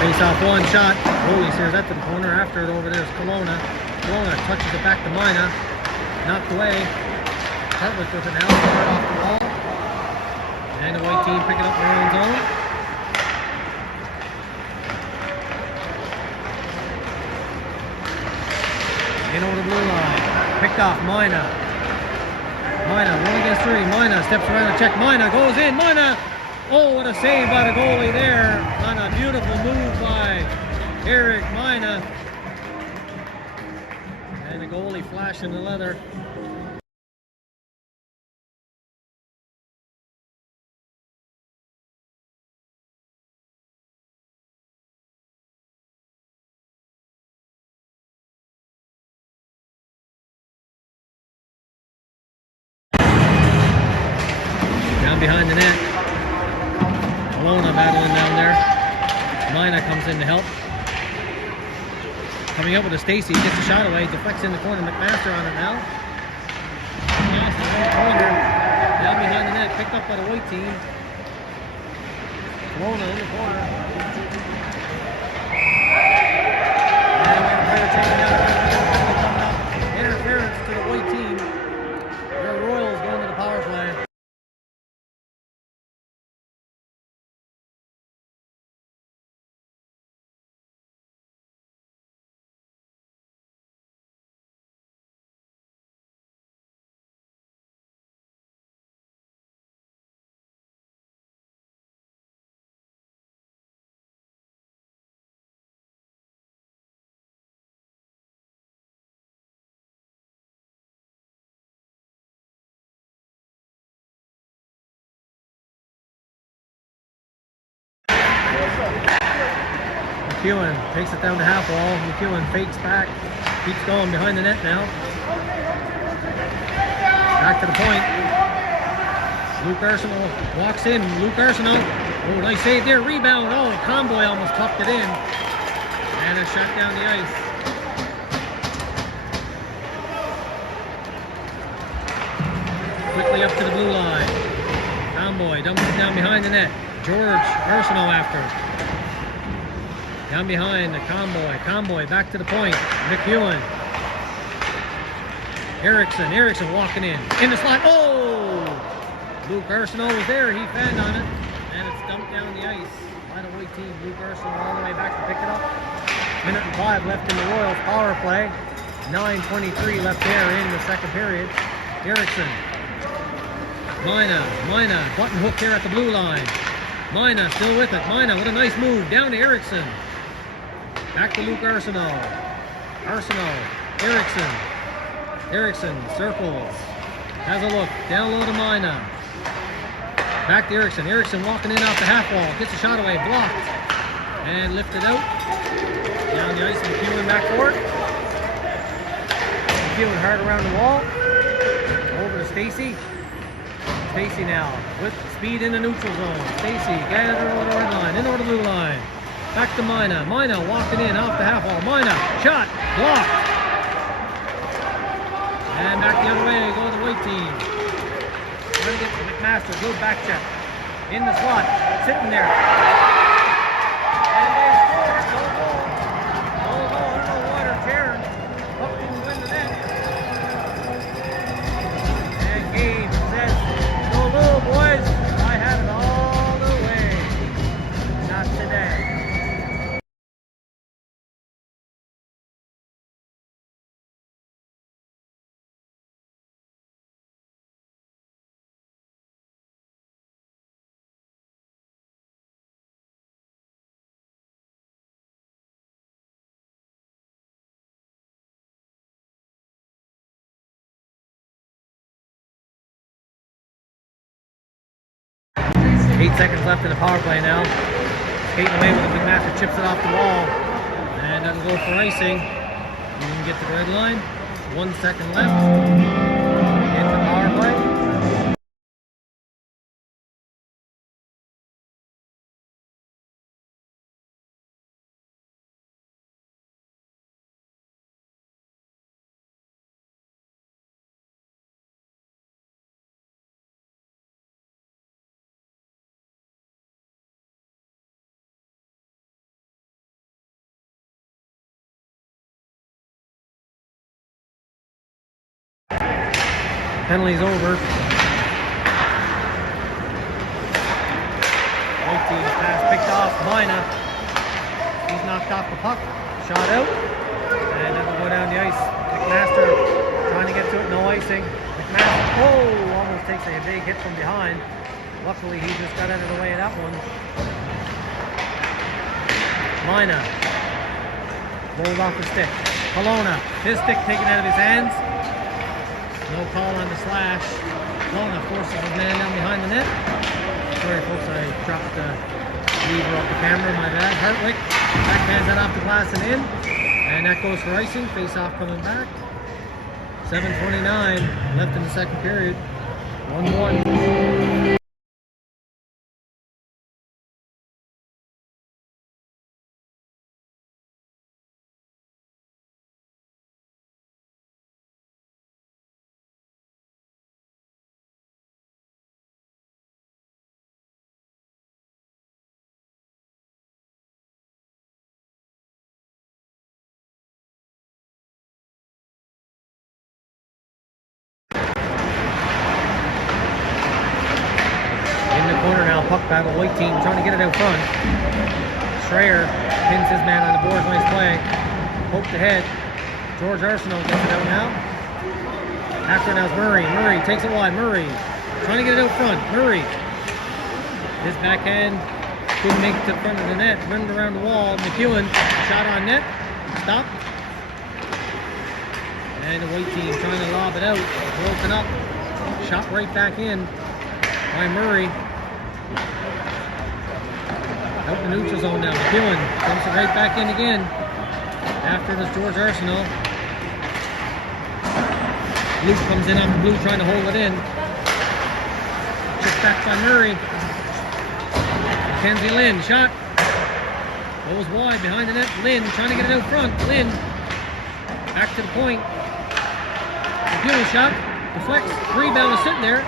Face off one shot. Goalie steers that to the corner. After it over there is Kelowna. Kelowna touches it back to Mina. Knocked away. Hartwick with it now. Right off the wall. And the white team picking up their own zone. In over the blue line. Picked off Mina. Mina, 1 against 3. Mina steps around to check. Mina goes in. Mina! Oh, what a save by the goalie there on a beautiful move by Eric Mina. And the goalie flashing the leather. Down behind the net. Kelowna battling down there. Mina comes in to help. Coming up with a Stacy, gets the shot away, deflects in the corner. McMaster on it now. McMaster in the corner. Down behind the net, picked up by the white team. Kelowna in the corner. And they're taking down. Interference to the white team. Their Royals going to the power play. McEwen takes it down the half wall. McEwen fakes back. Keeps going behind the net now. Back to the point. Luke Arsenal walks in. Luke Arsenal. Oh, nice save there. Rebound. Oh, Conboy almost tucked it in. And a shot down the ice. Quickly up to the blue line. Conboy dumps it down behind the net. George Arsenal after. Down behind the Conboy. Conboy back to the point. McEwen. Erickson walking in. In the slot. Oh! Luke Arsenal was there. He fanned on it. And it's dumped down the ice by the white team. Luke Arsenal all the way back to pick it up. Minute and 5 left in the Royals power play. 9:23 left there in the second period. Erickson. Mina, button hook here at the blue line. Mina still with it. Mina with a nice move. Down to Erickson. Back to Luke Arsenal. Erickson circles. Has a look. Down low to Mina. Back to Erickson. Erickson walking in off the half wall. Gets a shot away. Blocked. And lifted out. Down the ice. McEwen back for it. McEwen hard around the wall. Over to Stacy. Stacy now with speed in the neutral zone. Stacy gathered over the red line, in over the blue line. Back to Mina. Mina walking in off the half wall. Mina shot blocked. And back the other way go the white team. Trying to get to McMaster. Good back check. In the slot. Sitting there. And they score. No goal. No goal. No water. Sharon. Puck didn't win the net. And Gabe says, "Oh, boys, I had it all the way. Not today." Eight seconds left in the power play now. Skating away with it. McMaster chips it off the wall. And that'll go for icing. You can get to the red line. 1 second left in the power play. Penalty's over. White team pass picked off. Mina. He's knocked off the puck. Shot out. And that'll go down the ice. McMaster trying to get to it. No icing. McMaster. Oh! Almost takes a big hit from behind. Luckily he just got out of the way of that one. Mina. Rolled off the stick. Kelowna. His stick taken out of his hands. No call on the slash. Kelowna forces his man down behind the net. Sorry folks, I dropped the lever off the camera, my bad. Hartwick backhands that off the glass and in. And that goes for icing. Face off coming back. 7:29 left in the second period. 1-1. Corner now, puck battle, white team trying to get it out front. Schreier pins his man on the boards, nice play. Poked ahead. George Arsenal gets it out now. After now's Murray. Murray takes it wide. Murray trying to get it out front. Murray. His backhand couldn't make it to the front of the net. Running around the wall. McEwen shot on net. Stopped. And the white team trying to lob it out. Broken up. Shot right back in by Murray. Out in the neutral zone now. McEwen dumps it right back in again. After this George Arsenal. Luke comes in on the blue trying to hold it in. Just back by Murray. Mackenzie Lynn, shot. Goes wide behind the net. Lynn trying to get it out front. Lynn back to the point. McEwen shot. Deflects. Rebound is sitting there.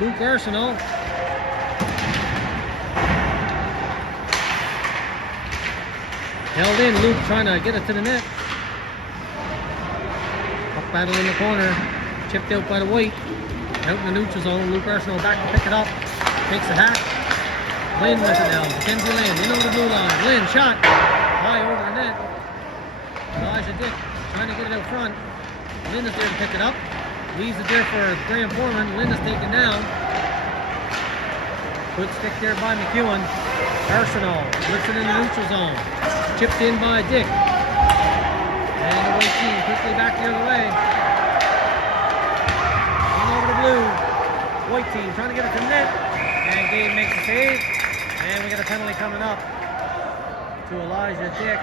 Luke Arsenal. Held in. Luke trying to get it to the net. Up battle in the corner. Chipped out by the White. Out in the neutral zone. Luke Arsenal back to pick it up. Takes a hack. Lynn with it now. Mackenzie Lynn in over the blue line. Lynn shot. High over the net. Elijah Dick trying to get it out front. Lynn is there to pick it up. Leaves it there for Graham Foreman. Lynn is taken down. Good stick there by McEwen. Arsenal lifts it in the neutral zone. Chipped in by Dick. And the White team quickly back the other way. In over the blue. White team trying to get it to the net. And Gabe makes a save. And we got a penalty coming up to Elijah Dick.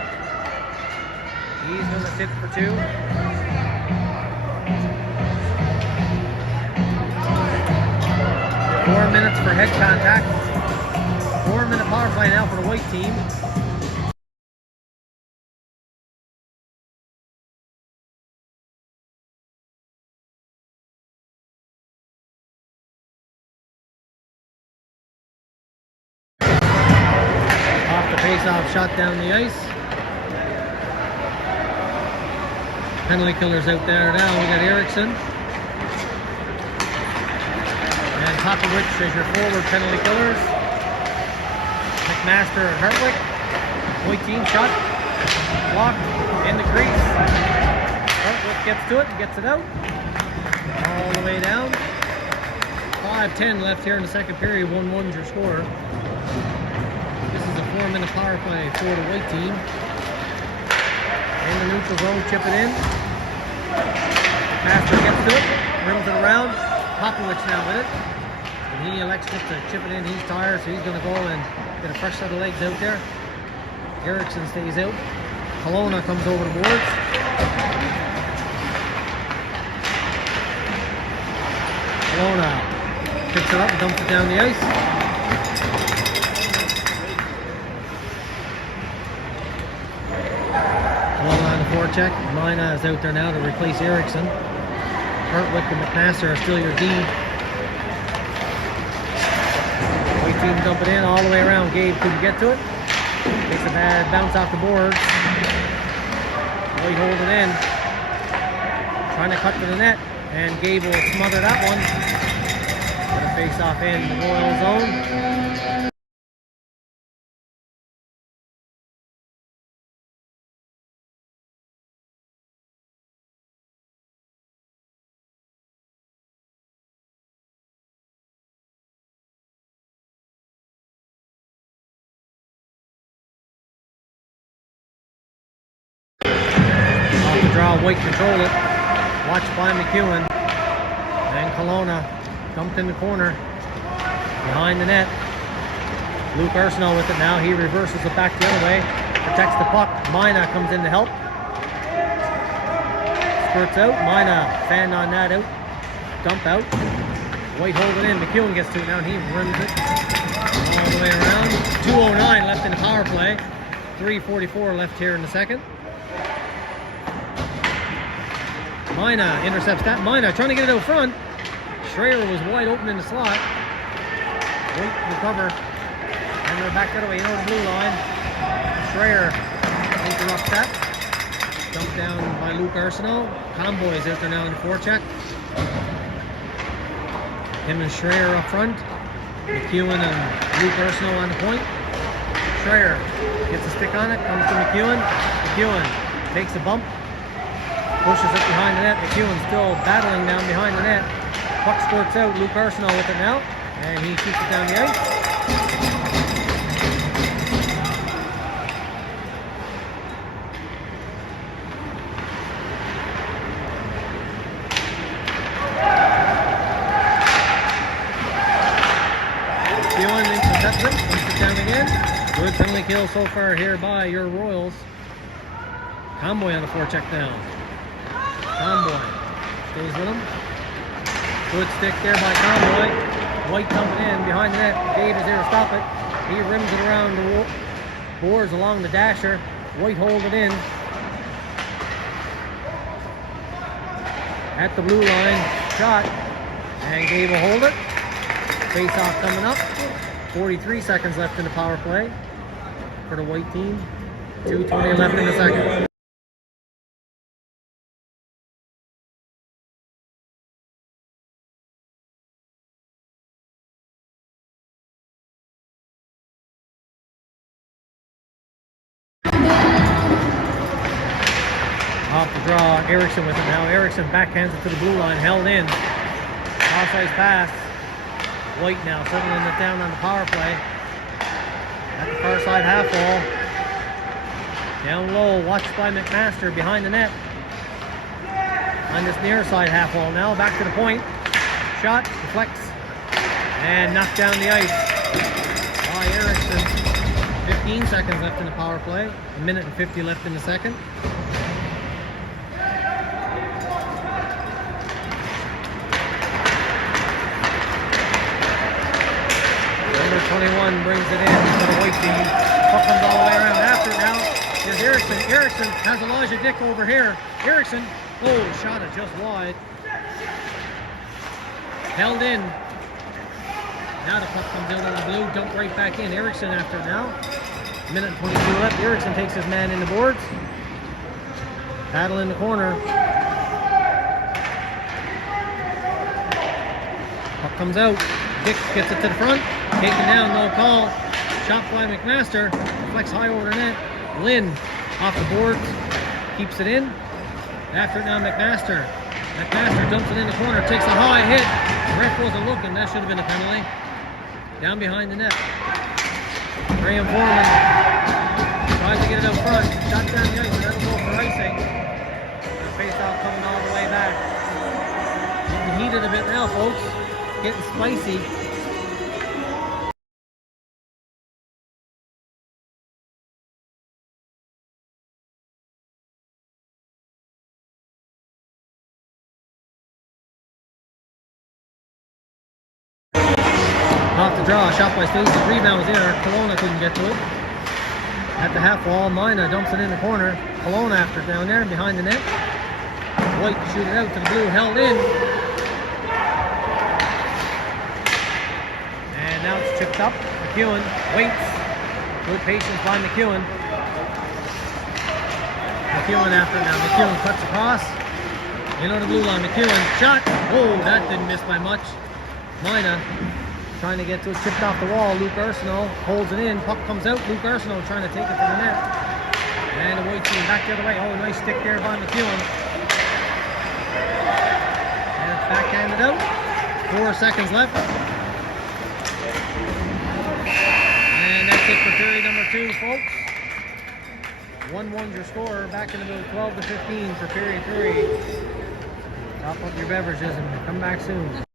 He's going to sit for 2. 4 minutes for head contact. 4-minute power play now for the White team. Face-off shot down the ice. Penalty killers out there now. We got Erickson. And Popovich as your forward penalty killers. McMaster and Hartwick. White team shot. Blocked in the crease. Hartwick gets to it and gets it out. All the way down. 5:10 left here in the second period. 1-1's your score. This is a 4-minute power play for the White team. In the neutral zone, chip it in. Master gets to it, rims it around. Popovich now with it. And he elects just to chip it in. He's tired, so he's going to go and get a fresh set of legs out there. Erickson stays out. Kelowna comes over the boards. Kelowna picks it up and dumps it down the ice. Check. Mina is out there now to replace Erickson. Hartwick and McMaster are still your D. White team dump it in all the way around. Gabe couldn't get to it. Takes a bad bounce off the boards. White hold it in. Trying to cut to the net. And Gabe will smother that one. Got a face off in the Royal zone. White control it. Watched by McEwen. And Kelowna dumped in the corner. Behind the net. Luke Arsenal with it now. He reverses it back the other way. Protects the puck. Mina comes in to help. Spurts out. Mina fanned on that out. Dump out. White hold it in. McEwen gets to it now and he rims it. All the way around. 2:09 left in the power play. 3:44 left here in the second. Mina intercepts that. Mina trying to get it out front. Schreier was wide open in the slot. White recover. And they're back that way, over the blue line. Schreier interrupts that. Dumped down by Luke Arsenal. Comboy's out there now in the forecheck. Him and Schreier up front. McEwen and Luke Arsenal on the point. Schreier gets a stick on it. Comes to McEwen. McEwen takes a bump. Pushes it behind the net. McEwen still battling down behind the net. Puck squirts out. Luke Arsenal with it now. And he shoots it down the ice. McEwen intercepts it. Puts it down again. only kill so far here by your Royals. Conboy on the forecheck down. Conboy stays with him. Good stick there by Conboy. White dumping in behind the net. Dave is there to stop it. He rims it around the boards along the dasher. White hold it in. At the blue line. Shot. And Dave will hold it. Face off coming up. 43 seconds left in the power play for the white team. 2:20 left in the second. Off the draw, Erickson with it now. Erickson backhands it to the blue line, held in. Offside pass. White now settling it down on the power play. At the far side half wall. Down low, watched by McMaster behind the net. On this near side half wall now, back to the point. Shot, deflects, and knocked down the ice by Erickson. 15 seconds left in the power play. 1:50 left in the second. Number 21 brings it in for the white team. Puck comes all the way around after it now. Here's Erickson. Erickson has Elijah Dick over here. Erickson, oh, shot it just wide. Held in. Now the puck comes out of the blue, dumped right back in. Erickson after it now. 1:22 left. Erickson takes his man in the boards. Battle in the corner. Puck comes out. Dick gets it to the front. Taken down, no call. Shot by McMaster. Deflects high over the net. Lynn off the boards. Keeps it in. After it now, McMaster. McMaster dumps it in the corner. Takes a high hit. The ref wasn't looking. That should have been a penalty. Down behind the net. Graham Foreman tries to get it up front. Shot down the ice, but that'll go for icing. Face-off coming all the way back. Getting heated a bit now, folks. Getting spicy. Off the draw, shot by Stacey, rebound was there. Kelowna couldn't get to it. At the half wall, Mina dumps it in the corner. Kelowna after down there, behind the net. White shoot it out to the blue, held in. And now it's chipped up. McEwen waits. Good patience by McEwen. McEwen after it now. McEwen cuts across. In on the blue line, McEwen shot. Oh, that didn't miss by much. Mina trying to get to it, chipped off the wall. Luke Arsenault holds it in. Puck comes out. Luke Arsenault trying to take it from the net. And the white team back the other way. Oh, nice stick there by McEwen. And it's backhanded out. 4 seconds left. And that's it for period number 2, folks. 1-1 your score. Back in the middle, 12-15 for period 3. Top up your beverages and come back soon.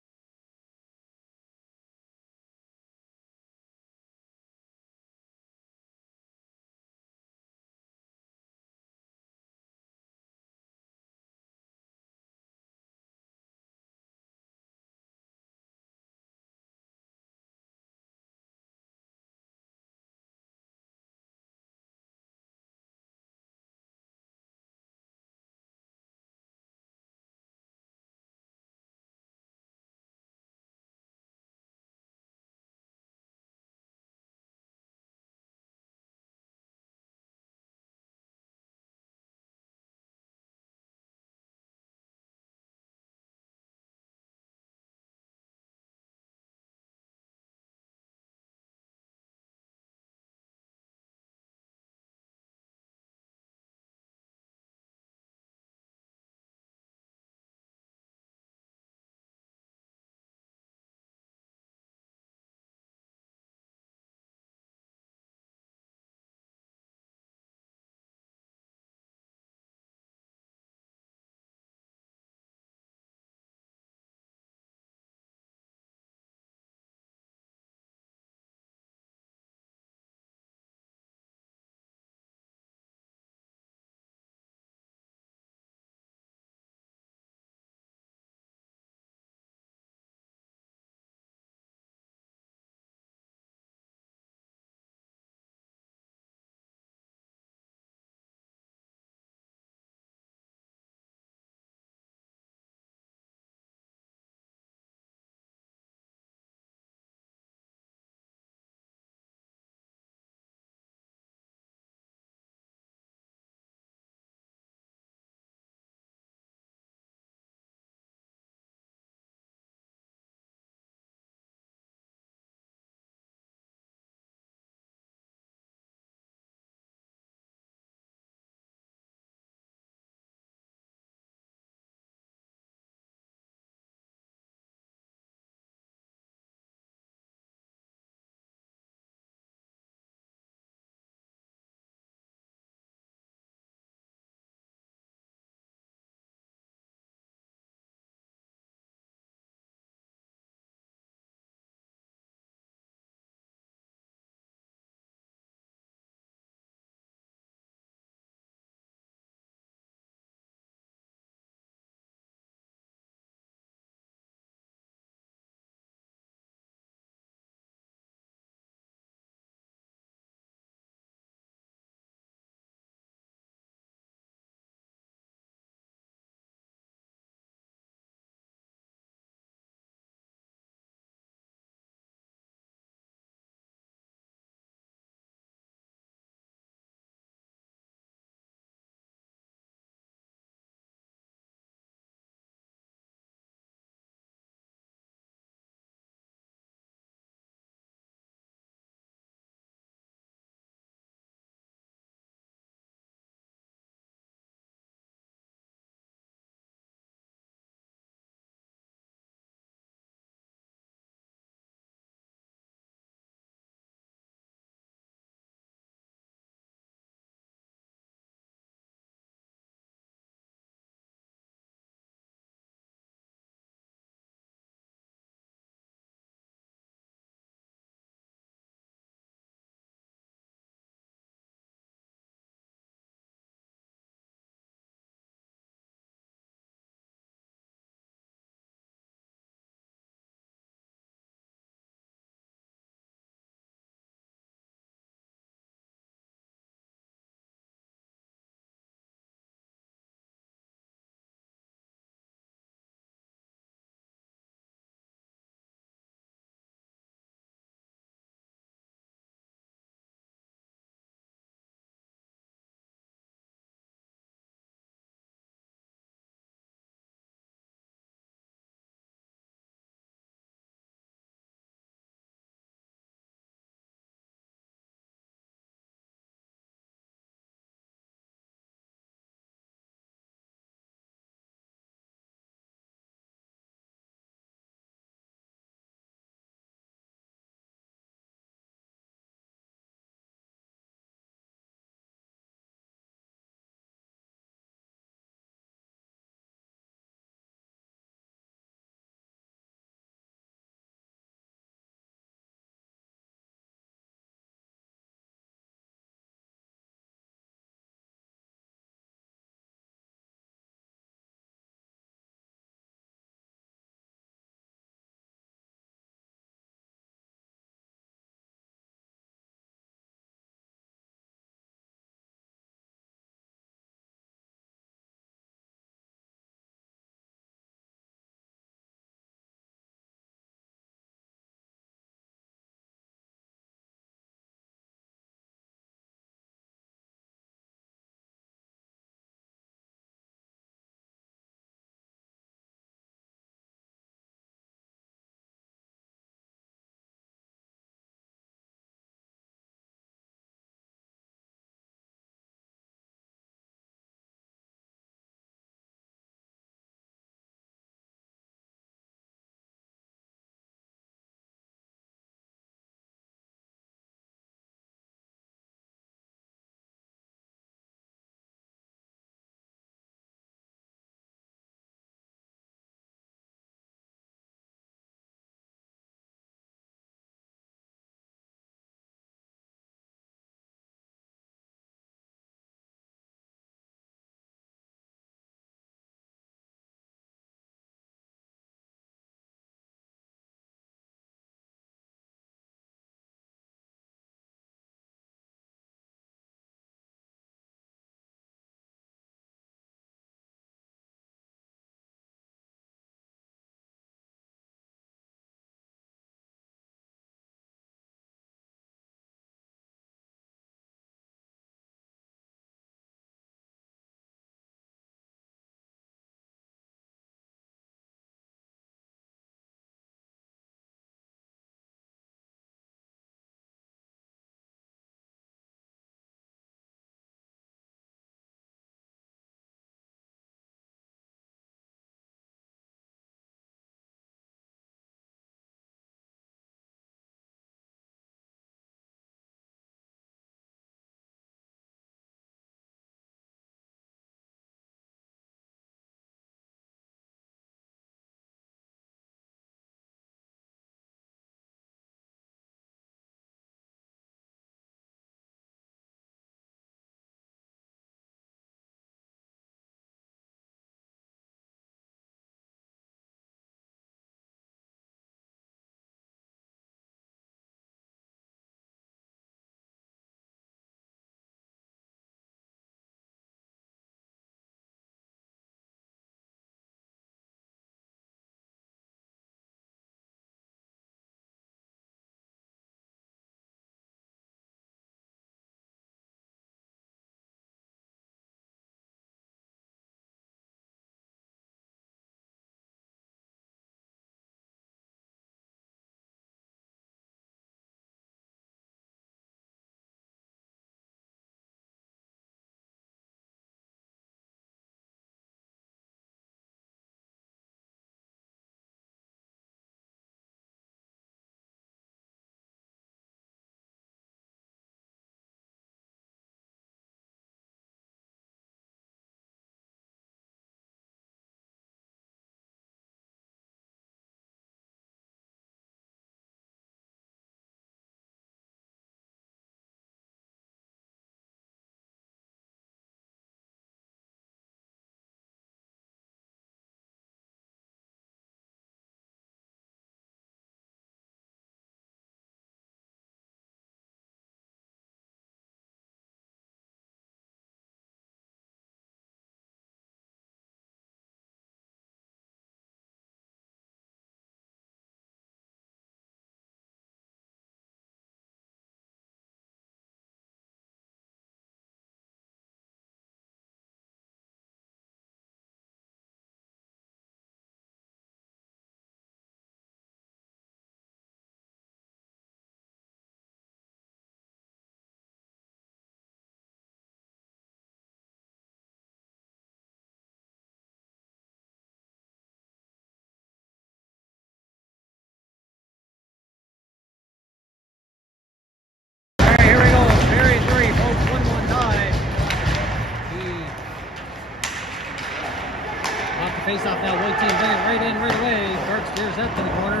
face-off now. White team bring it right in, right away. Burke steers that to the corner.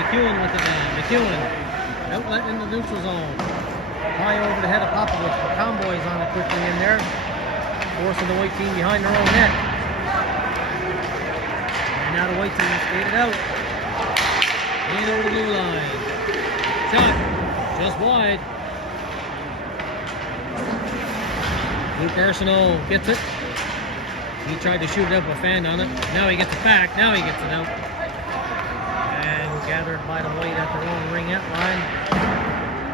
McEwen with it now. McEwen. Outlet in the neutral zone. High over the head of Popovich. The Convoys on it quickly in there. Forcing the white team behind their own net. And now the white team skated out. In over the blue line. Shot. Just wide. Luke Arsenault gets it. He tried to shoot it up with a fan on it. Now he gets it back. Now he gets it out. And gathered by the white at their own ringette line.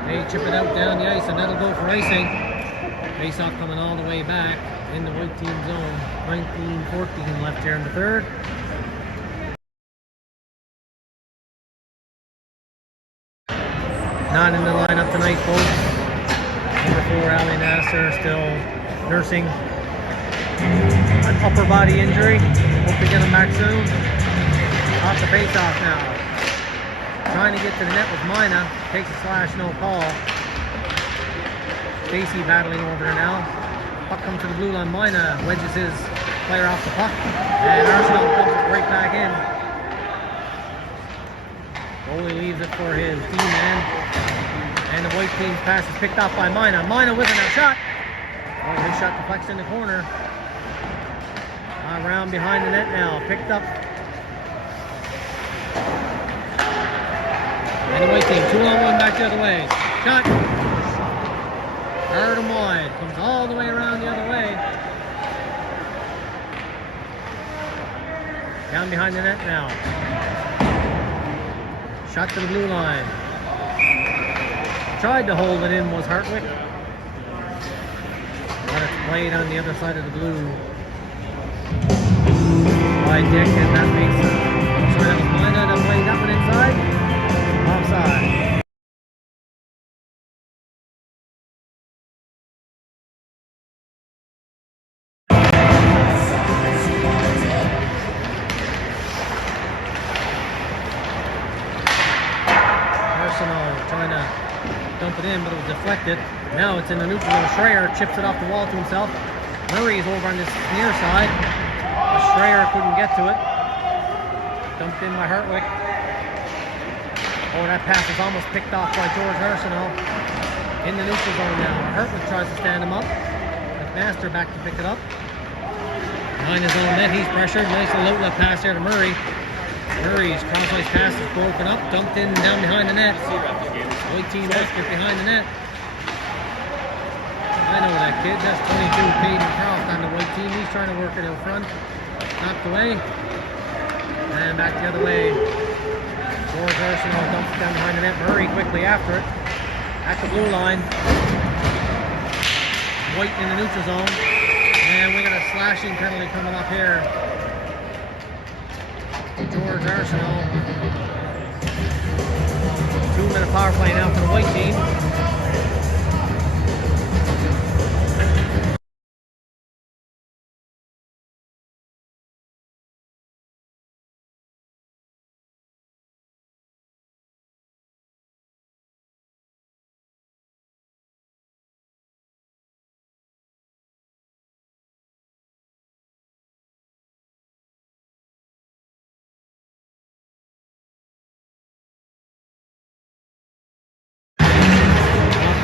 They chip it out down the ice, and that'll go for icing. Face-off coming all the way back in the white team zone. 19-14 left here in the third. Not in the lineup tonight, folks. Number 4, Ali Nasser, still nursing an upper body injury. Hope to get him back soon. Off the face-off now. Trying to get to the net with Mina. Takes a slash, no call. Stacy battling over there now. Puck comes to the blue line. Mina wedges his player off the puck. And Arsenault dumps it right back in. Goalie leaves it for his D-man. And the white team's pass is picked off by Mina. Mina with a shot. Oh, his shot deflects in the corner. Around behind the net now. Picked up. And the white team, 2-on-1 back the other way. Shot. Heard him wide. Comes all the way around the other way. Down behind the net now. Shot to the blue line. Tried to hold it in was Hartwick. But it's played on the other side of the blue. By Dick, and that makes sorry, that was Mina that played that one inside. Offside. Arsenault trying to dump it in, but it was deflected. Now it's in the neutral zone. Schreier chips it off the wall to himself. Murray is over on this near side. Schreier couldn't get to it. Dumped in by Hartwick. Oh, that pass is almost picked off by George Arsenault. In the neutral zone now. Hartwick tries to stand him up. McMaster back to pick it up. Behind his own net, he's pressured. Nice little outlet pass there to Murray. Murray's cross-ice pass is broken up. Dumped in down behind the net. White team basket behind the net. I know that kid. That's 22, Peyton Croft on the white team. He's trying to work it out front. Knocked away. And back the other way. George Arsenault dumps it down behind the net. Murray quickly after it. At the blue line. White in the neutral zone. And we got a slashing penalty coming up here. George Arsenault. 2-minute power play now for the white team.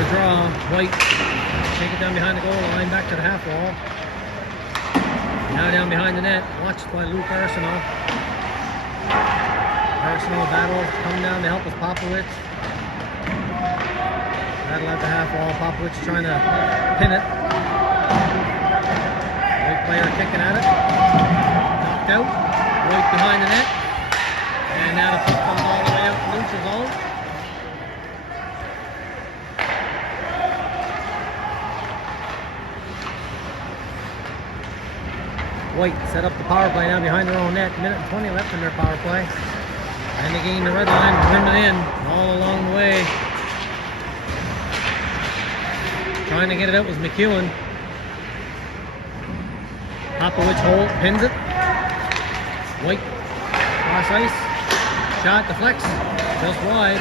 Draw, White, take it down behind the goal line, back to the half wall. Now down behind the net, watched by Luke Arsenault. Arsenault battle, coming down to help with Popovich. Battle at the half wall, Popovich trying to pin it. White player kicking at it. Knocked out, White behind the net. And now the puck comes all the way out to neutral zone. White set up the power play now behind their own net. Minute and 20 left in their power play. And they gain the red line, rim it in all along the way. Trying to get it out was McEwen. Popovich hold, pins it. White, cross ice. Shot deflects, just wide.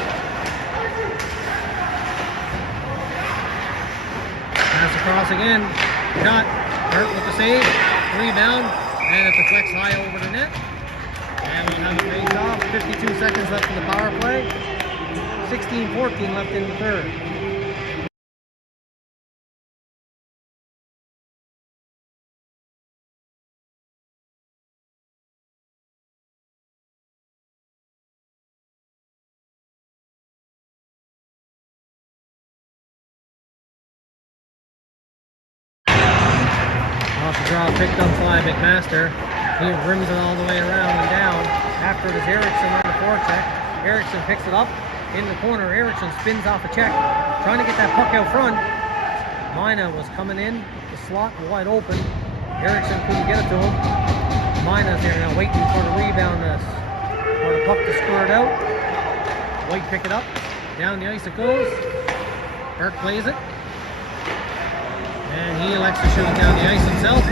Pass across again. Shot, Hurt with the save. Rebound. And it deflects high over the net. And we'll have a face off. 52 seconds left in the power play. 16-14 left in the third. Off the draw, picked up by McMaster. He rims it all the way around and down. After it is Erickson on the forecheck. Erickson picks it up in the corner. Erickson spins off a check, trying to get that puck out front. Mina was coming in, the slot wide open. Erickson couldn't get it to him. Mina's there now waiting for the rebound or the puck to squirt out. White pick it up. Down the ice it goes. Burke plays it. And he elects to shoot it down the ice himself.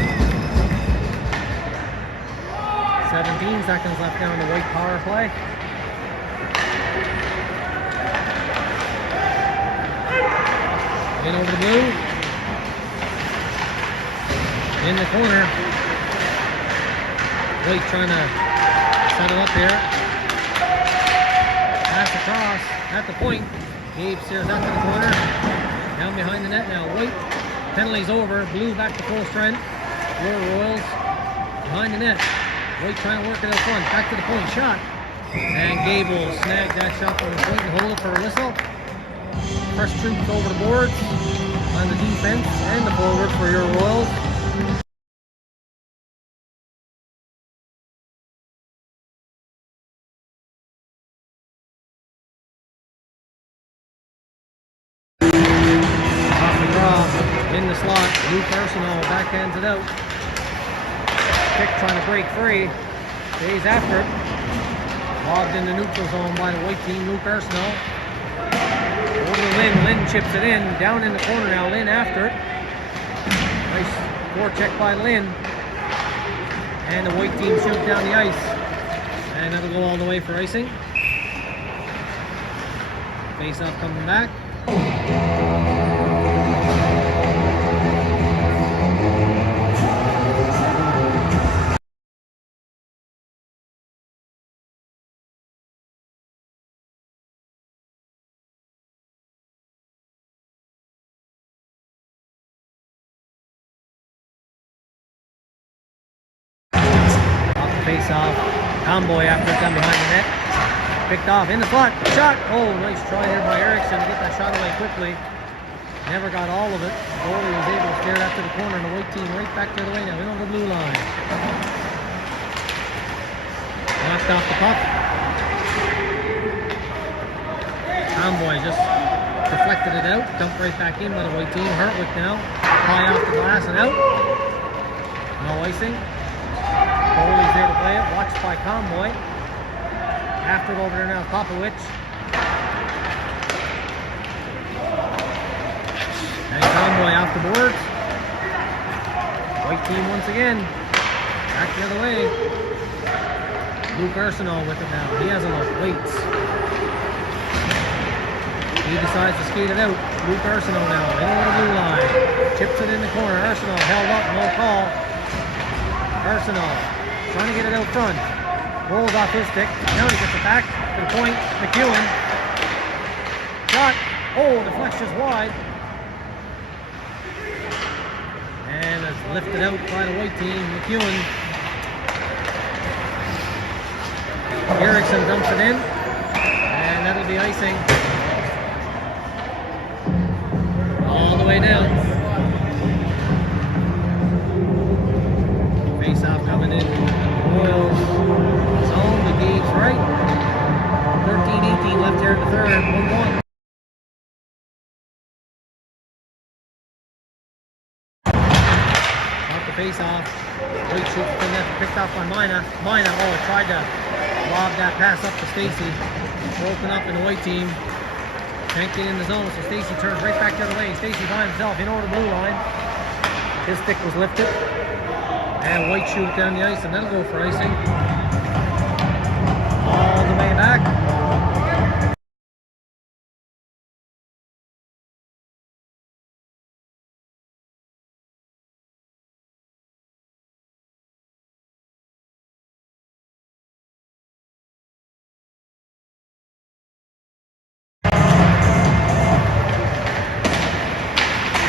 17 seconds left down the White power play. In over the blue. In the corner. White trying to settle up here. Pass across at the point. Gabe steers out to the corner. Down behind the net now. White. Penalty's over. Blue back to full strength. Blue Royals behind the net. White trying to work it out front. Back to the point. Shot. And Gabe will snag that shot from the point and hold it for a whistle. Fresh troops over the boards on the defense and the forward for your Royals. Off the draw, in the slot, Luke Arsenal backhands it out. Pick trying to break free, stays after it. Lobbed in the neutral zone by the white team, Luke Arsenal. Over to Lynn. Lynn chips it in. Down in the corner now. Lynn after it. Nice forecheck by Lynn. And the white team shoots down the ice. And that'll go all the way for icing. Face off coming back. Face off. Tomboy after it down behind the net. Picked off in the slot. Shot. Oh, nice try here by Erickson to get that shot away quickly. Never got all of it. The goalie was able to steer it up to the corner and the white team right back the other way now. In on the blue line. Knocked off the puck. Tomboy just deflected it out. Dumped right back in by the white team. Hartwick now. High off the glass and out. No icing. Goalie's there to play it, watched by Convoy. After it over there now, Popovich. And Convoy off the boards. White team once again. Back the other way. Luke Arsenal with it now. He has a look, waits. He decides to skate it out. Luke Arsenal now, in over the blue line. Chips it in the corner. Arsenal held up, no call. Arsenal trying to get it out front. Rolls off his stick. Now he gets it back to the point. McEwen. Shot. Oh, the flex is wide. And it's lifted out by the white team. McEwen. Erickson dumps it in. And that'll be icing. All the way down. Face-off coming in. Royals zone to Gabe's right. 13-18 left here in the third. 1-1. Off the face-off. White shoots from that, picked off by Mina. Mina, tried to lob that pass up to Stacy. Broken up in the white team. Can't get in the zone, so Stacy turns right back the other way. Stacy by himself in over the blue line. His stick was lifted. And White shoot down the ice, and that'll go for icing. All the way back.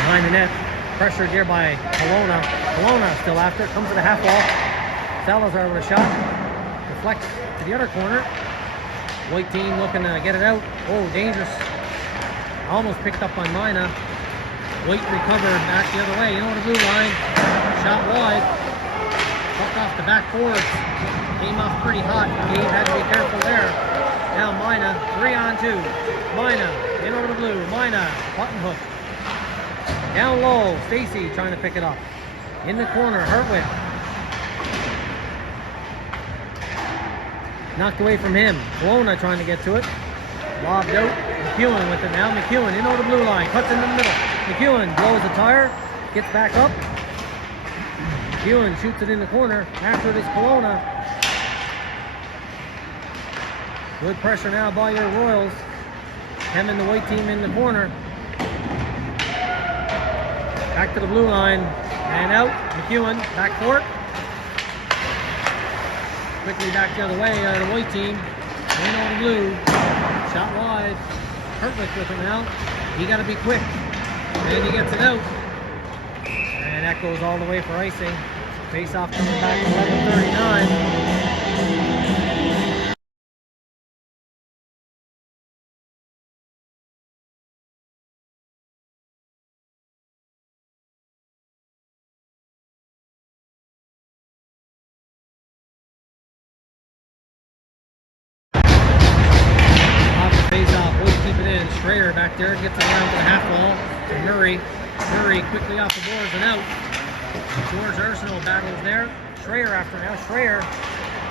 behind the net. Pressured here by Kelowna. Kelowna still after it. Comes to the half wall. Salazar with a shot. Deflects to the other corner. White team looking to get it out. Oh, dangerous. Almost picked up by Mina. White recovered back the other way. You know, the blue line. Shot wide. Puck off the back boards. Came off pretty hot. Dave had to be careful there. Now Mina, 3-on-2. Mina, in over the blue. Mina, button hook. Down low, Stacy trying to pick it up. In the corner, Hartwick. Knocked away from him. Kelowna trying to get to it. Lobbed out. McEwen with it now. McEwen in over the blue line. Cuts in the middle. McEwen blows the tire. Gets back up. McEwen shoots it in the corner. After it is Kelowna. Good pressure now by your Royals. Him and the white team in the corner. Back to the blue line. And out. McEwen. Back court. Quickly back the other way, the white team. In on the blue. Shot wide. Hartwick with it now. He got to be quick. And he gets it out. And that goes all the way for icing. Face off coming back at 11:39. Schreier back there gets it around to the half wall to Murray. Murray quickly off the boards and out. George Arsenal battles there. Schreier after now. Schreier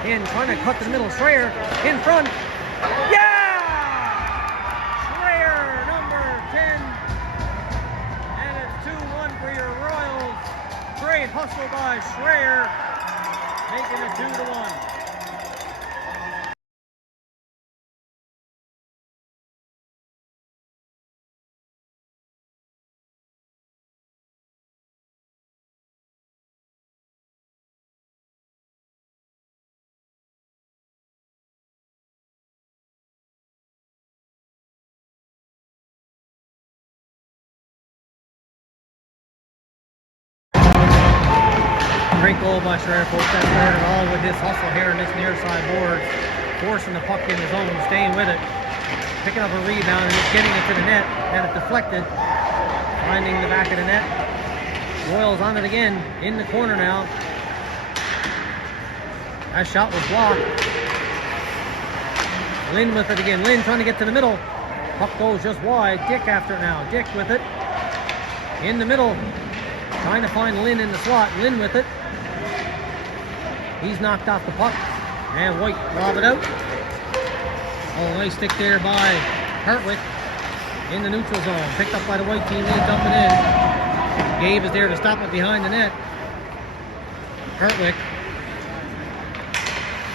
in, trying to cut the middle. Schreier in front. Yeah! Schreier, number 10. And it's 2-1 for your Royals. Great hustle by Schreier, making it 2-1. Great goal by Schreier, folks. That started all with his hustle here in this near side board. Forcing the puck in his own, staying with it. Picking up a rebound and just getting it to the net. And it deflected. Finding the back of the net. Royals on it again. In the corner now. That shot was blocked. Lynn with it again. Lynn trying to get to the middle. Puck goes just wide. Dick after it now. Dick with it. In the middle. Trying to find Lynn in the slot. Lynn with it. He's knocked off the puck. And White lob it out. Oh, nice stick there by Hartwick in the neutral zone. Picked up by the white team. They dump it in. Gabe is there to stop it behind the net. Hartwick.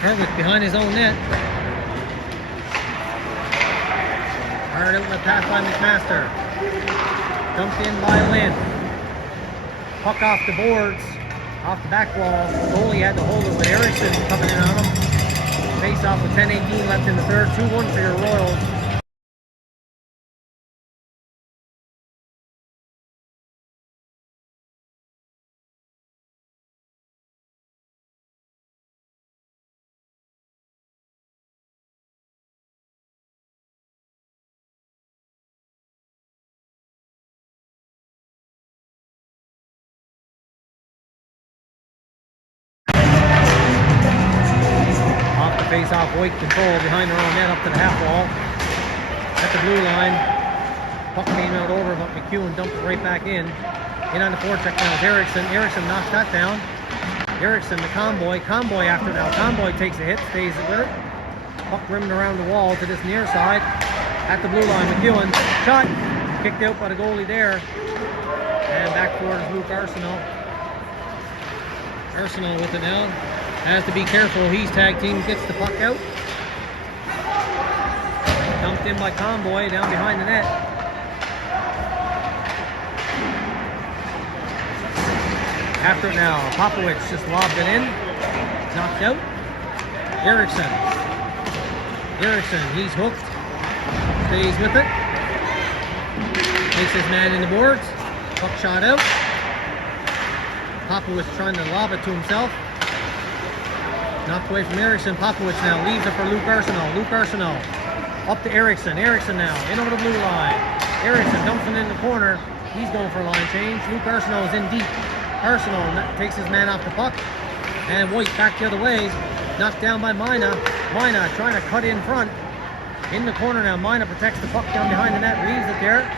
Hartwick behind his own net. Hard out with a pass by McMaster. Dumped in by Lynn. Puck off the boards. Off the back wall. Goalie had to hold it with Erickson coming in on him. Face off with 10:18 left in the third. 2-1 for your Royals. Face-off, White control behind their own net up to the half wall. At the blue line. Puck came out over, but McEwen dumped it right back in. In on the forecheck now is Erickson. Erickson knocks that down. Erickson, the Convoy. Convoy after now. Convoy takes a hit, stays with it. Puck rimmed around the wall to this near side. At the blue line, McEwen. Shot. Kicked out by the goalie there. And back forward is Luke Arsenal. Arsenal with it now. Has to be careful. He's tag team. Gets the puck out. Dumped in by Convoy down behind the net. After it now, Popowich just lobbed it in. Knocked out. Erickson. Erickson, he's hooked. Stays with it. Takes his man in the boards. Puck shot out. Popowicz trying to lob it to himself. Knocked away from Eriksson. Popowicz now leaves it for Luke Arsenault. Luke Arsenault up to Eriksson. Eriksson now in over the blue line. Eriksson dumps it in the corner. He's going for a line change. Luke Arsenault is in deep. Arsenault takes his man off the puck. And White back the other way. Knocked down by Mina. Mina trying to cut in front. In the corner now. Mina protects the puck down behind the net. Leaves it there.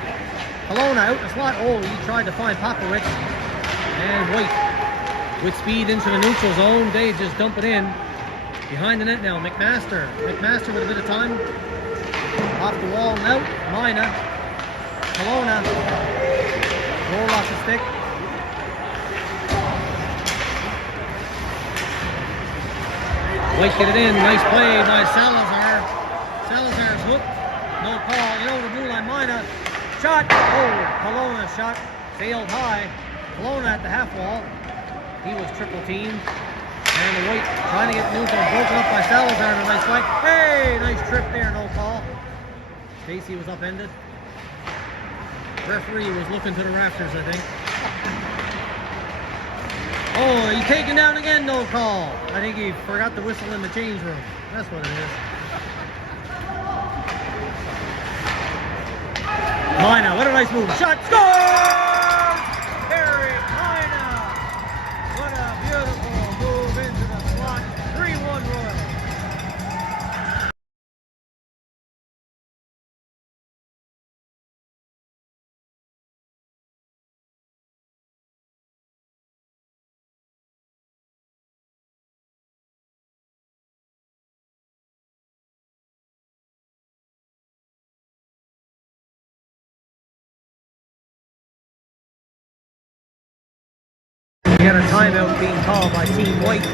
Kelowna out in the slot. Oh, he tried to find Popowicz. And White with speed into the neutral zone. They just dump it in. Behind the net now. McMaster. McMaster with a bit of time. Off the wall and out. Mina. Kelowna. Roll off the stick. White get it in. Nice play by Salazar. Salazar's hook. No call. You know the blue line. Mina. Shot. Oh, Kelowna shot. Sailed high. Kelowna at the half wall. He was triple teamed. And the White trying to get neutral. Broken up by Salazar and a nice fight. Hey, nice trip there. No call. Stacy was upended. Referee was looking to the rafters, I think. Oh, he's taken down again, no call. I think he forgot the whistle in the change room. That's what it is. Mina, what a nice move. Shot, score! Harry Mina. What a beautiful move into the slot. 3-1 Royals. We had a timeout being called by Team White.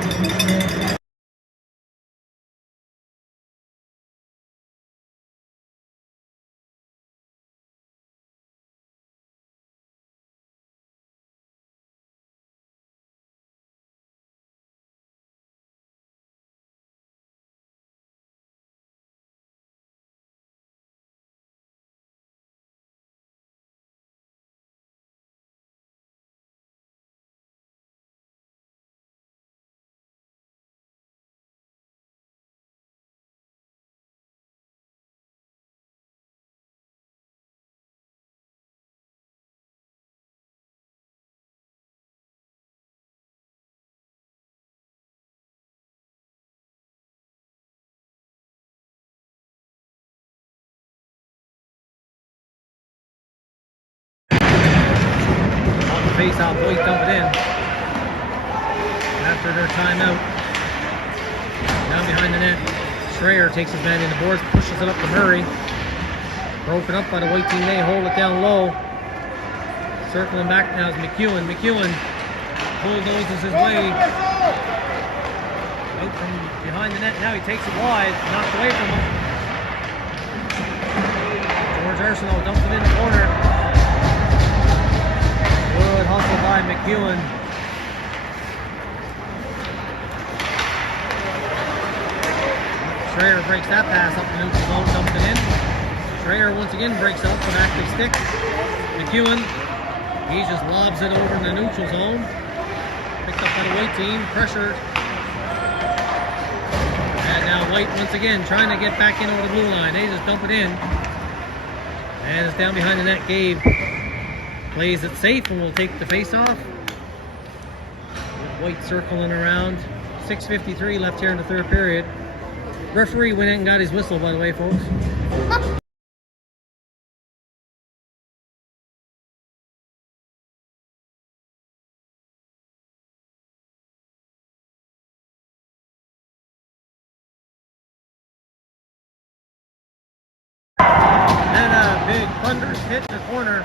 Face-off, White dump it in. After their timeout. Down behind the net. Schreier takes his man in the boards, pushes it up to Murray. Broken up by the White team. They hold it down low. Circling back now is McEwen. McEwen bulldozes his way out from behind the net. Now he takes it wide. Knocked away from him. George Arsenault dumps it in the corner. Good hustle by McEwen. Schreier breaks that pass up the neutral zone, dumps it in. Schreier once again breaks up with active stick. McEwen, he just lobs it over in the neutral zone. Picked up by the White team, pressured. And now White once again trying to get back in over the blue line. They just dump it in. And it's down behind the net. Gabe plays it safe and will take the face off. White circling around. 6:53 left here in the third period. Referee went in and got his whistle, by the way, folks. And a big thunderous hit in the corner.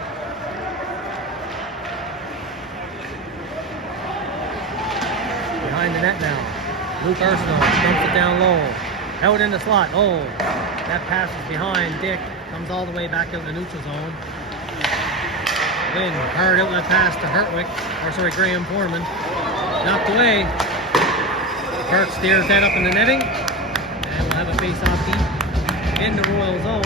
Behind the net now. Luke Arsenault dumps it down low. Out in the slot. Oh, that pass is behind. Dick comes all the way back out in the neutral zone. Then hard outlet pass to Hartwick. Graham Foreman. Knocked away. Hart steers that up in the netting. And we'll have a face-off deep in the Royal zone.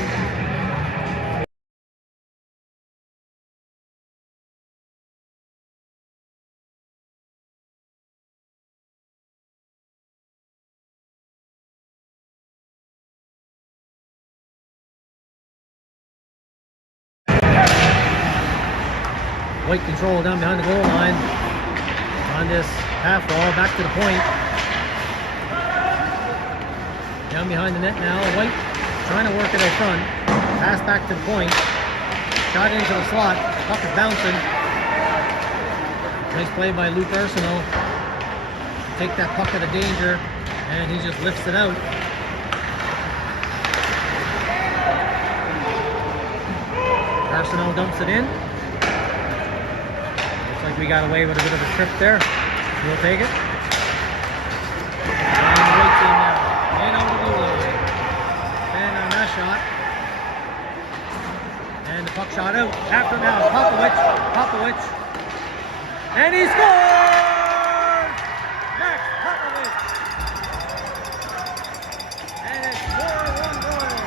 White control down behind the goal line. On this half wall, back to the point. Down behind the net now. White trying to work it out front. Pass back to the point. Shot into the slot. Puck is bouncing. Nice play by Luke Arsenault. Take that puck out of danger, and he just lifts it out. Arsenault dumps it in. Looks like we got away with a bit of a trip there. We'll take it. And the White team now. In over the blue line. And on that shot. And the puck shot out. After now, Popovich. And he scores! Max Popovich! And it's 4-1 Royals.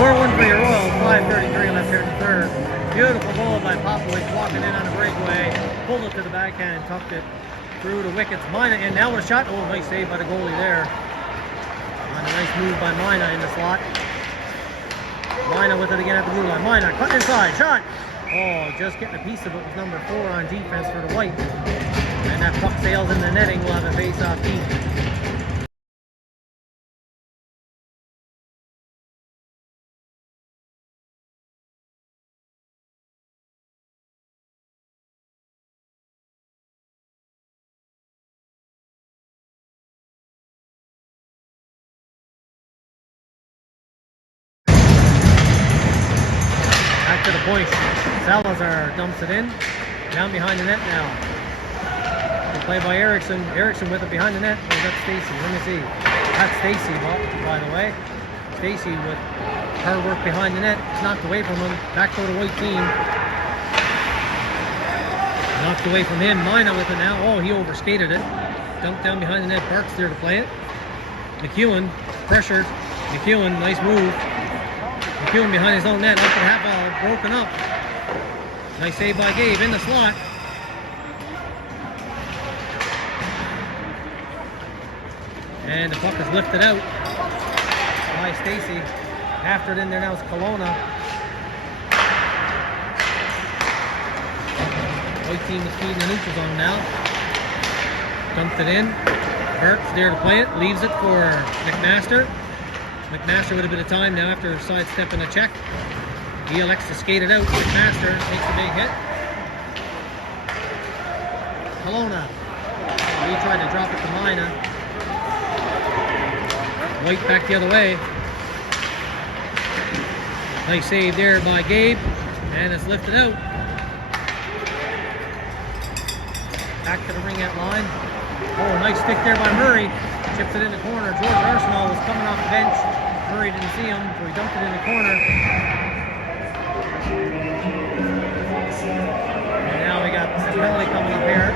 For your Royals, 5:33 left here in the third. Beautiful goal by Popovich, walking in on a breakaway, pulled it to the backhand, tucked it through the wickets. Mina in now with a shot. Oh, nice save by the goalie there. On a nice move by Mina in the slot. Mina with it again at the blue line. Mina cutting inside, shot. Oh, just getting a piece of it was number 4 on defense for the White. And that puck sails in the netting. We'll have a face-off deep. To the point. Salazar dumps it in. Down behind the net now. Good play by Eriksson. Eriksson with it behind the net. Oh, that's Stacy. Let me see. That's Stacy, by the way. Stacy with hard work behind the net. It's knocked away from him. Back to the White team. Knocked away from him. Mina with it now. Oh, he overskated it. Dunked down behind the net. Bart's there to play it. McEwen pressured. McEwen, nice move. McEwen behind his own net, up to half ball, broken up. Nice save by Gabe in the slot. And the puck is lifted out by Stacy. After it in there now is Kelowna. White team is feeding the neutral zone now. Dumped it in. Burt's there to play it, leaves it for McMaster. McMaster with a bit of time now after sidestepping a check. He elects to skate it out. McMaster takes a big hit. Kelowna. He tried to drop it to Mina. White back the other way. Nice save there by Gabe. And it's lifted out. Back to the ringette line. Oh, nice stick there by Murray. Chips it in the corner. George Arsenault was coming off the bench. Murray didn't see him, so he dumped it in the corner. And now we got a penalty coming up here.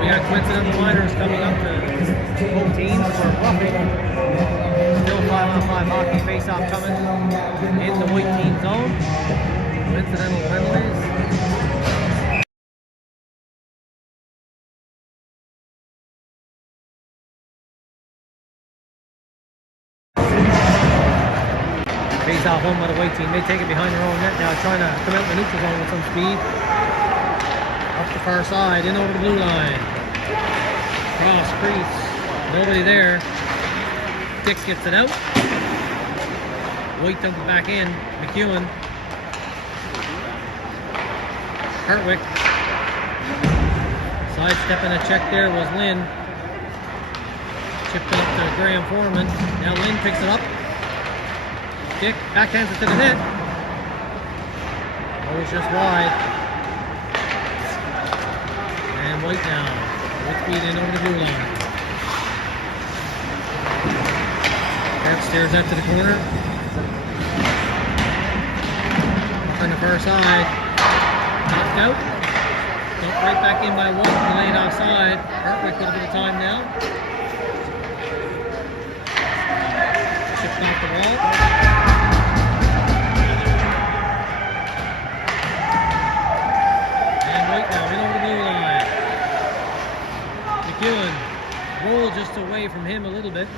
We got coincidental minors coming up to both teams for roughing. Still 5-on-5 hockey face-off coming in the White team zone. Coincidental penalties. Face off home by the White team. They take it behind their own net now, trying to come out in the neutral zone with some speed. Up the far side, in over the blue line. Cross crease. Nobody there. Dix gets it out. White dumps it back in. McEwen. Hartwick. Sidestepping a check there was Lynn. Chipped it up to Graham Foreman. Now Lynn picks it up. Dick backhands it to the net. Oh, it's just wide. And White now. With speed in over the blue line. That steers out to the corner. On the far side. Knocked out. Dumped right back in by White. Delayed offside. Hartwick with a bit of time now. Chipped off the wall. And White now in over the blue line. McEwen rolled just away from him a little bit.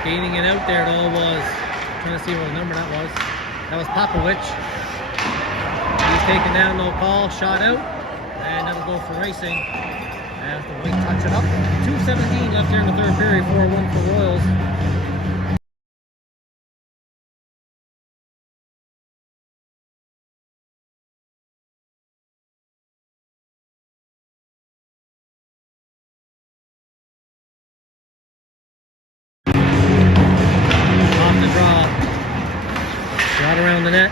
Skating it out there, it all was. Trying to see what number that was. That was Popovich. He's taken down, no call, shot out, and that'll go for racing. As the White touch it up. 2:17 left here in the third period, 4-1 for Royals. Around the net.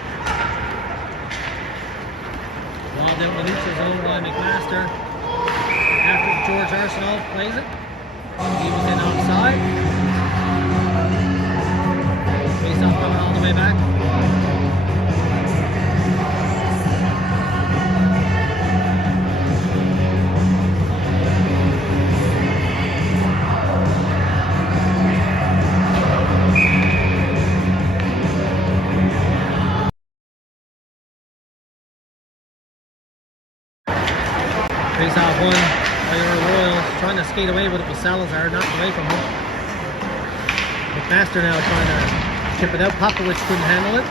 Lobbed out in the neutral zone by McMaster. After George Arsenault plays it. He was in offside. Face off coming all the way back. Face off one by your Royals, trying to skate away, but it was Salazar knocked away from him. McMaster now trying to chip it out. Popovich couldn't handle it.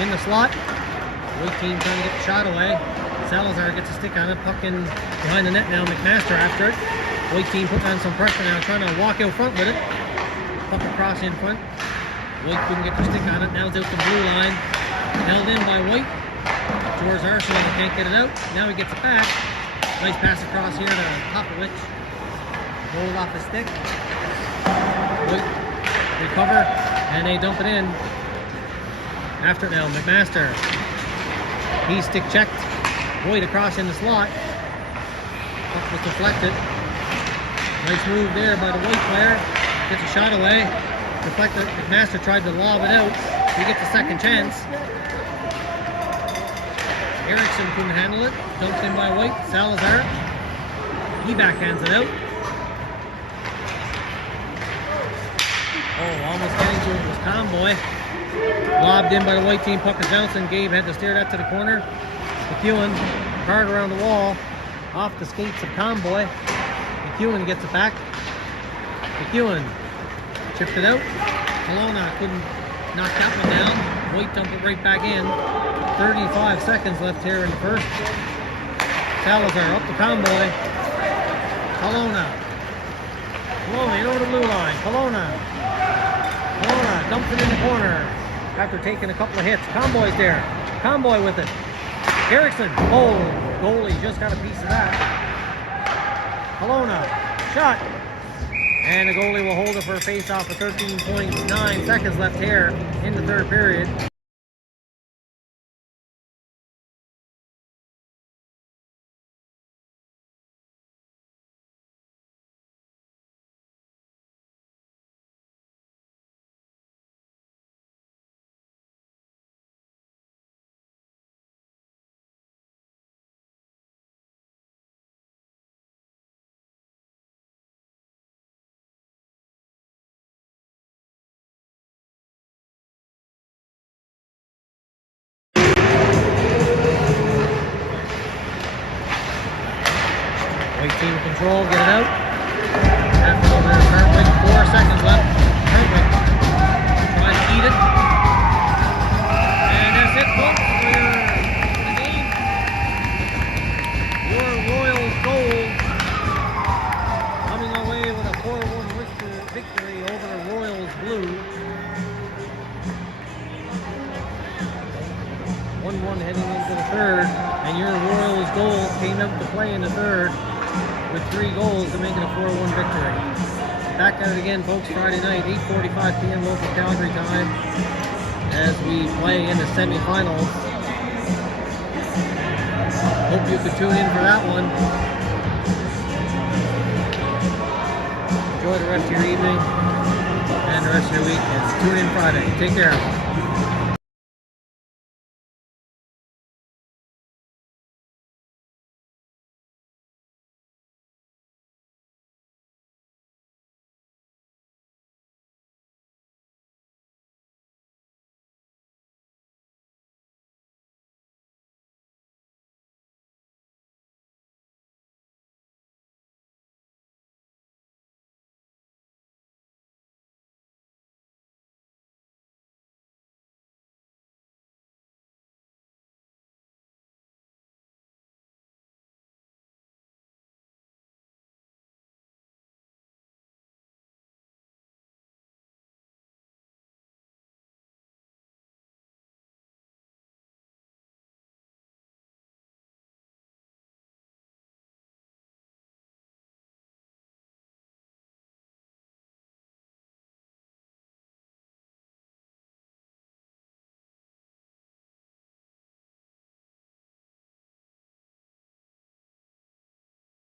In the slot. White team trying to get the shot away. Salazar gets a stick on it. Puck in behind the net now. McMaster after it. White team putting on some pressure now, trying to walk out front with it. Puck across in front. White couldn't get their stick on it. Now it's out the blue line. Held in by White. George Arsenault can't get it out. Now he gets it back. Nice pass across here to Popovich. Roll off the stick. White recover, and they dump it in. After it now, McMaster. He's stick checked. White across in the slot. Puck was deflected. Nice move there by the White player. Gets a shot away. Deflected. McMaster tried to lob it out. He gets a second chance. Erickson couldn't handle it. Dumped in by White. Salazar. He backhands it out. Oh, almost getting to it was Comboy. Lobbed in by the White team. Puck is bouncing. Gabe had to steer that to the corner. McEwen hard around the wall. Off the skates of Comboy. McEwen gets it back. McEwen chipped it out. Kelowna couldn't knock that one down. White dumped it right back in. 35 seconds left here in the first. Salazar up to Comboy. Kelowna in over the blue line. Kelowna dumps it in the corner after taking a couple of hits. Comboy's there. Comboy with it. Erickson. Oh, goalie just got a piece of that. Kelowna shot. And the goalie will hold it for a face-off with 13.9 seconds left here in the third period. White team control, get it out. After over to Hartwick, 4 seconds left. Hartwick trying to eat it. And that's it, folks, for the game. Your Royals goal coming away with a 4-1 victory over the Royals Blue. 1-1 heading into the third, and your Royals Meadows' goal came out to play in the third with 3 goals to make it a 4-1 victory. Back at it again, folks, Friday night, 8:45 p.m. local Calgary time, as we play in the semifinals. Hope you could tune in for that one. Enjoy the rest of your evening and the rest of your week, and tune in Friday. Take care.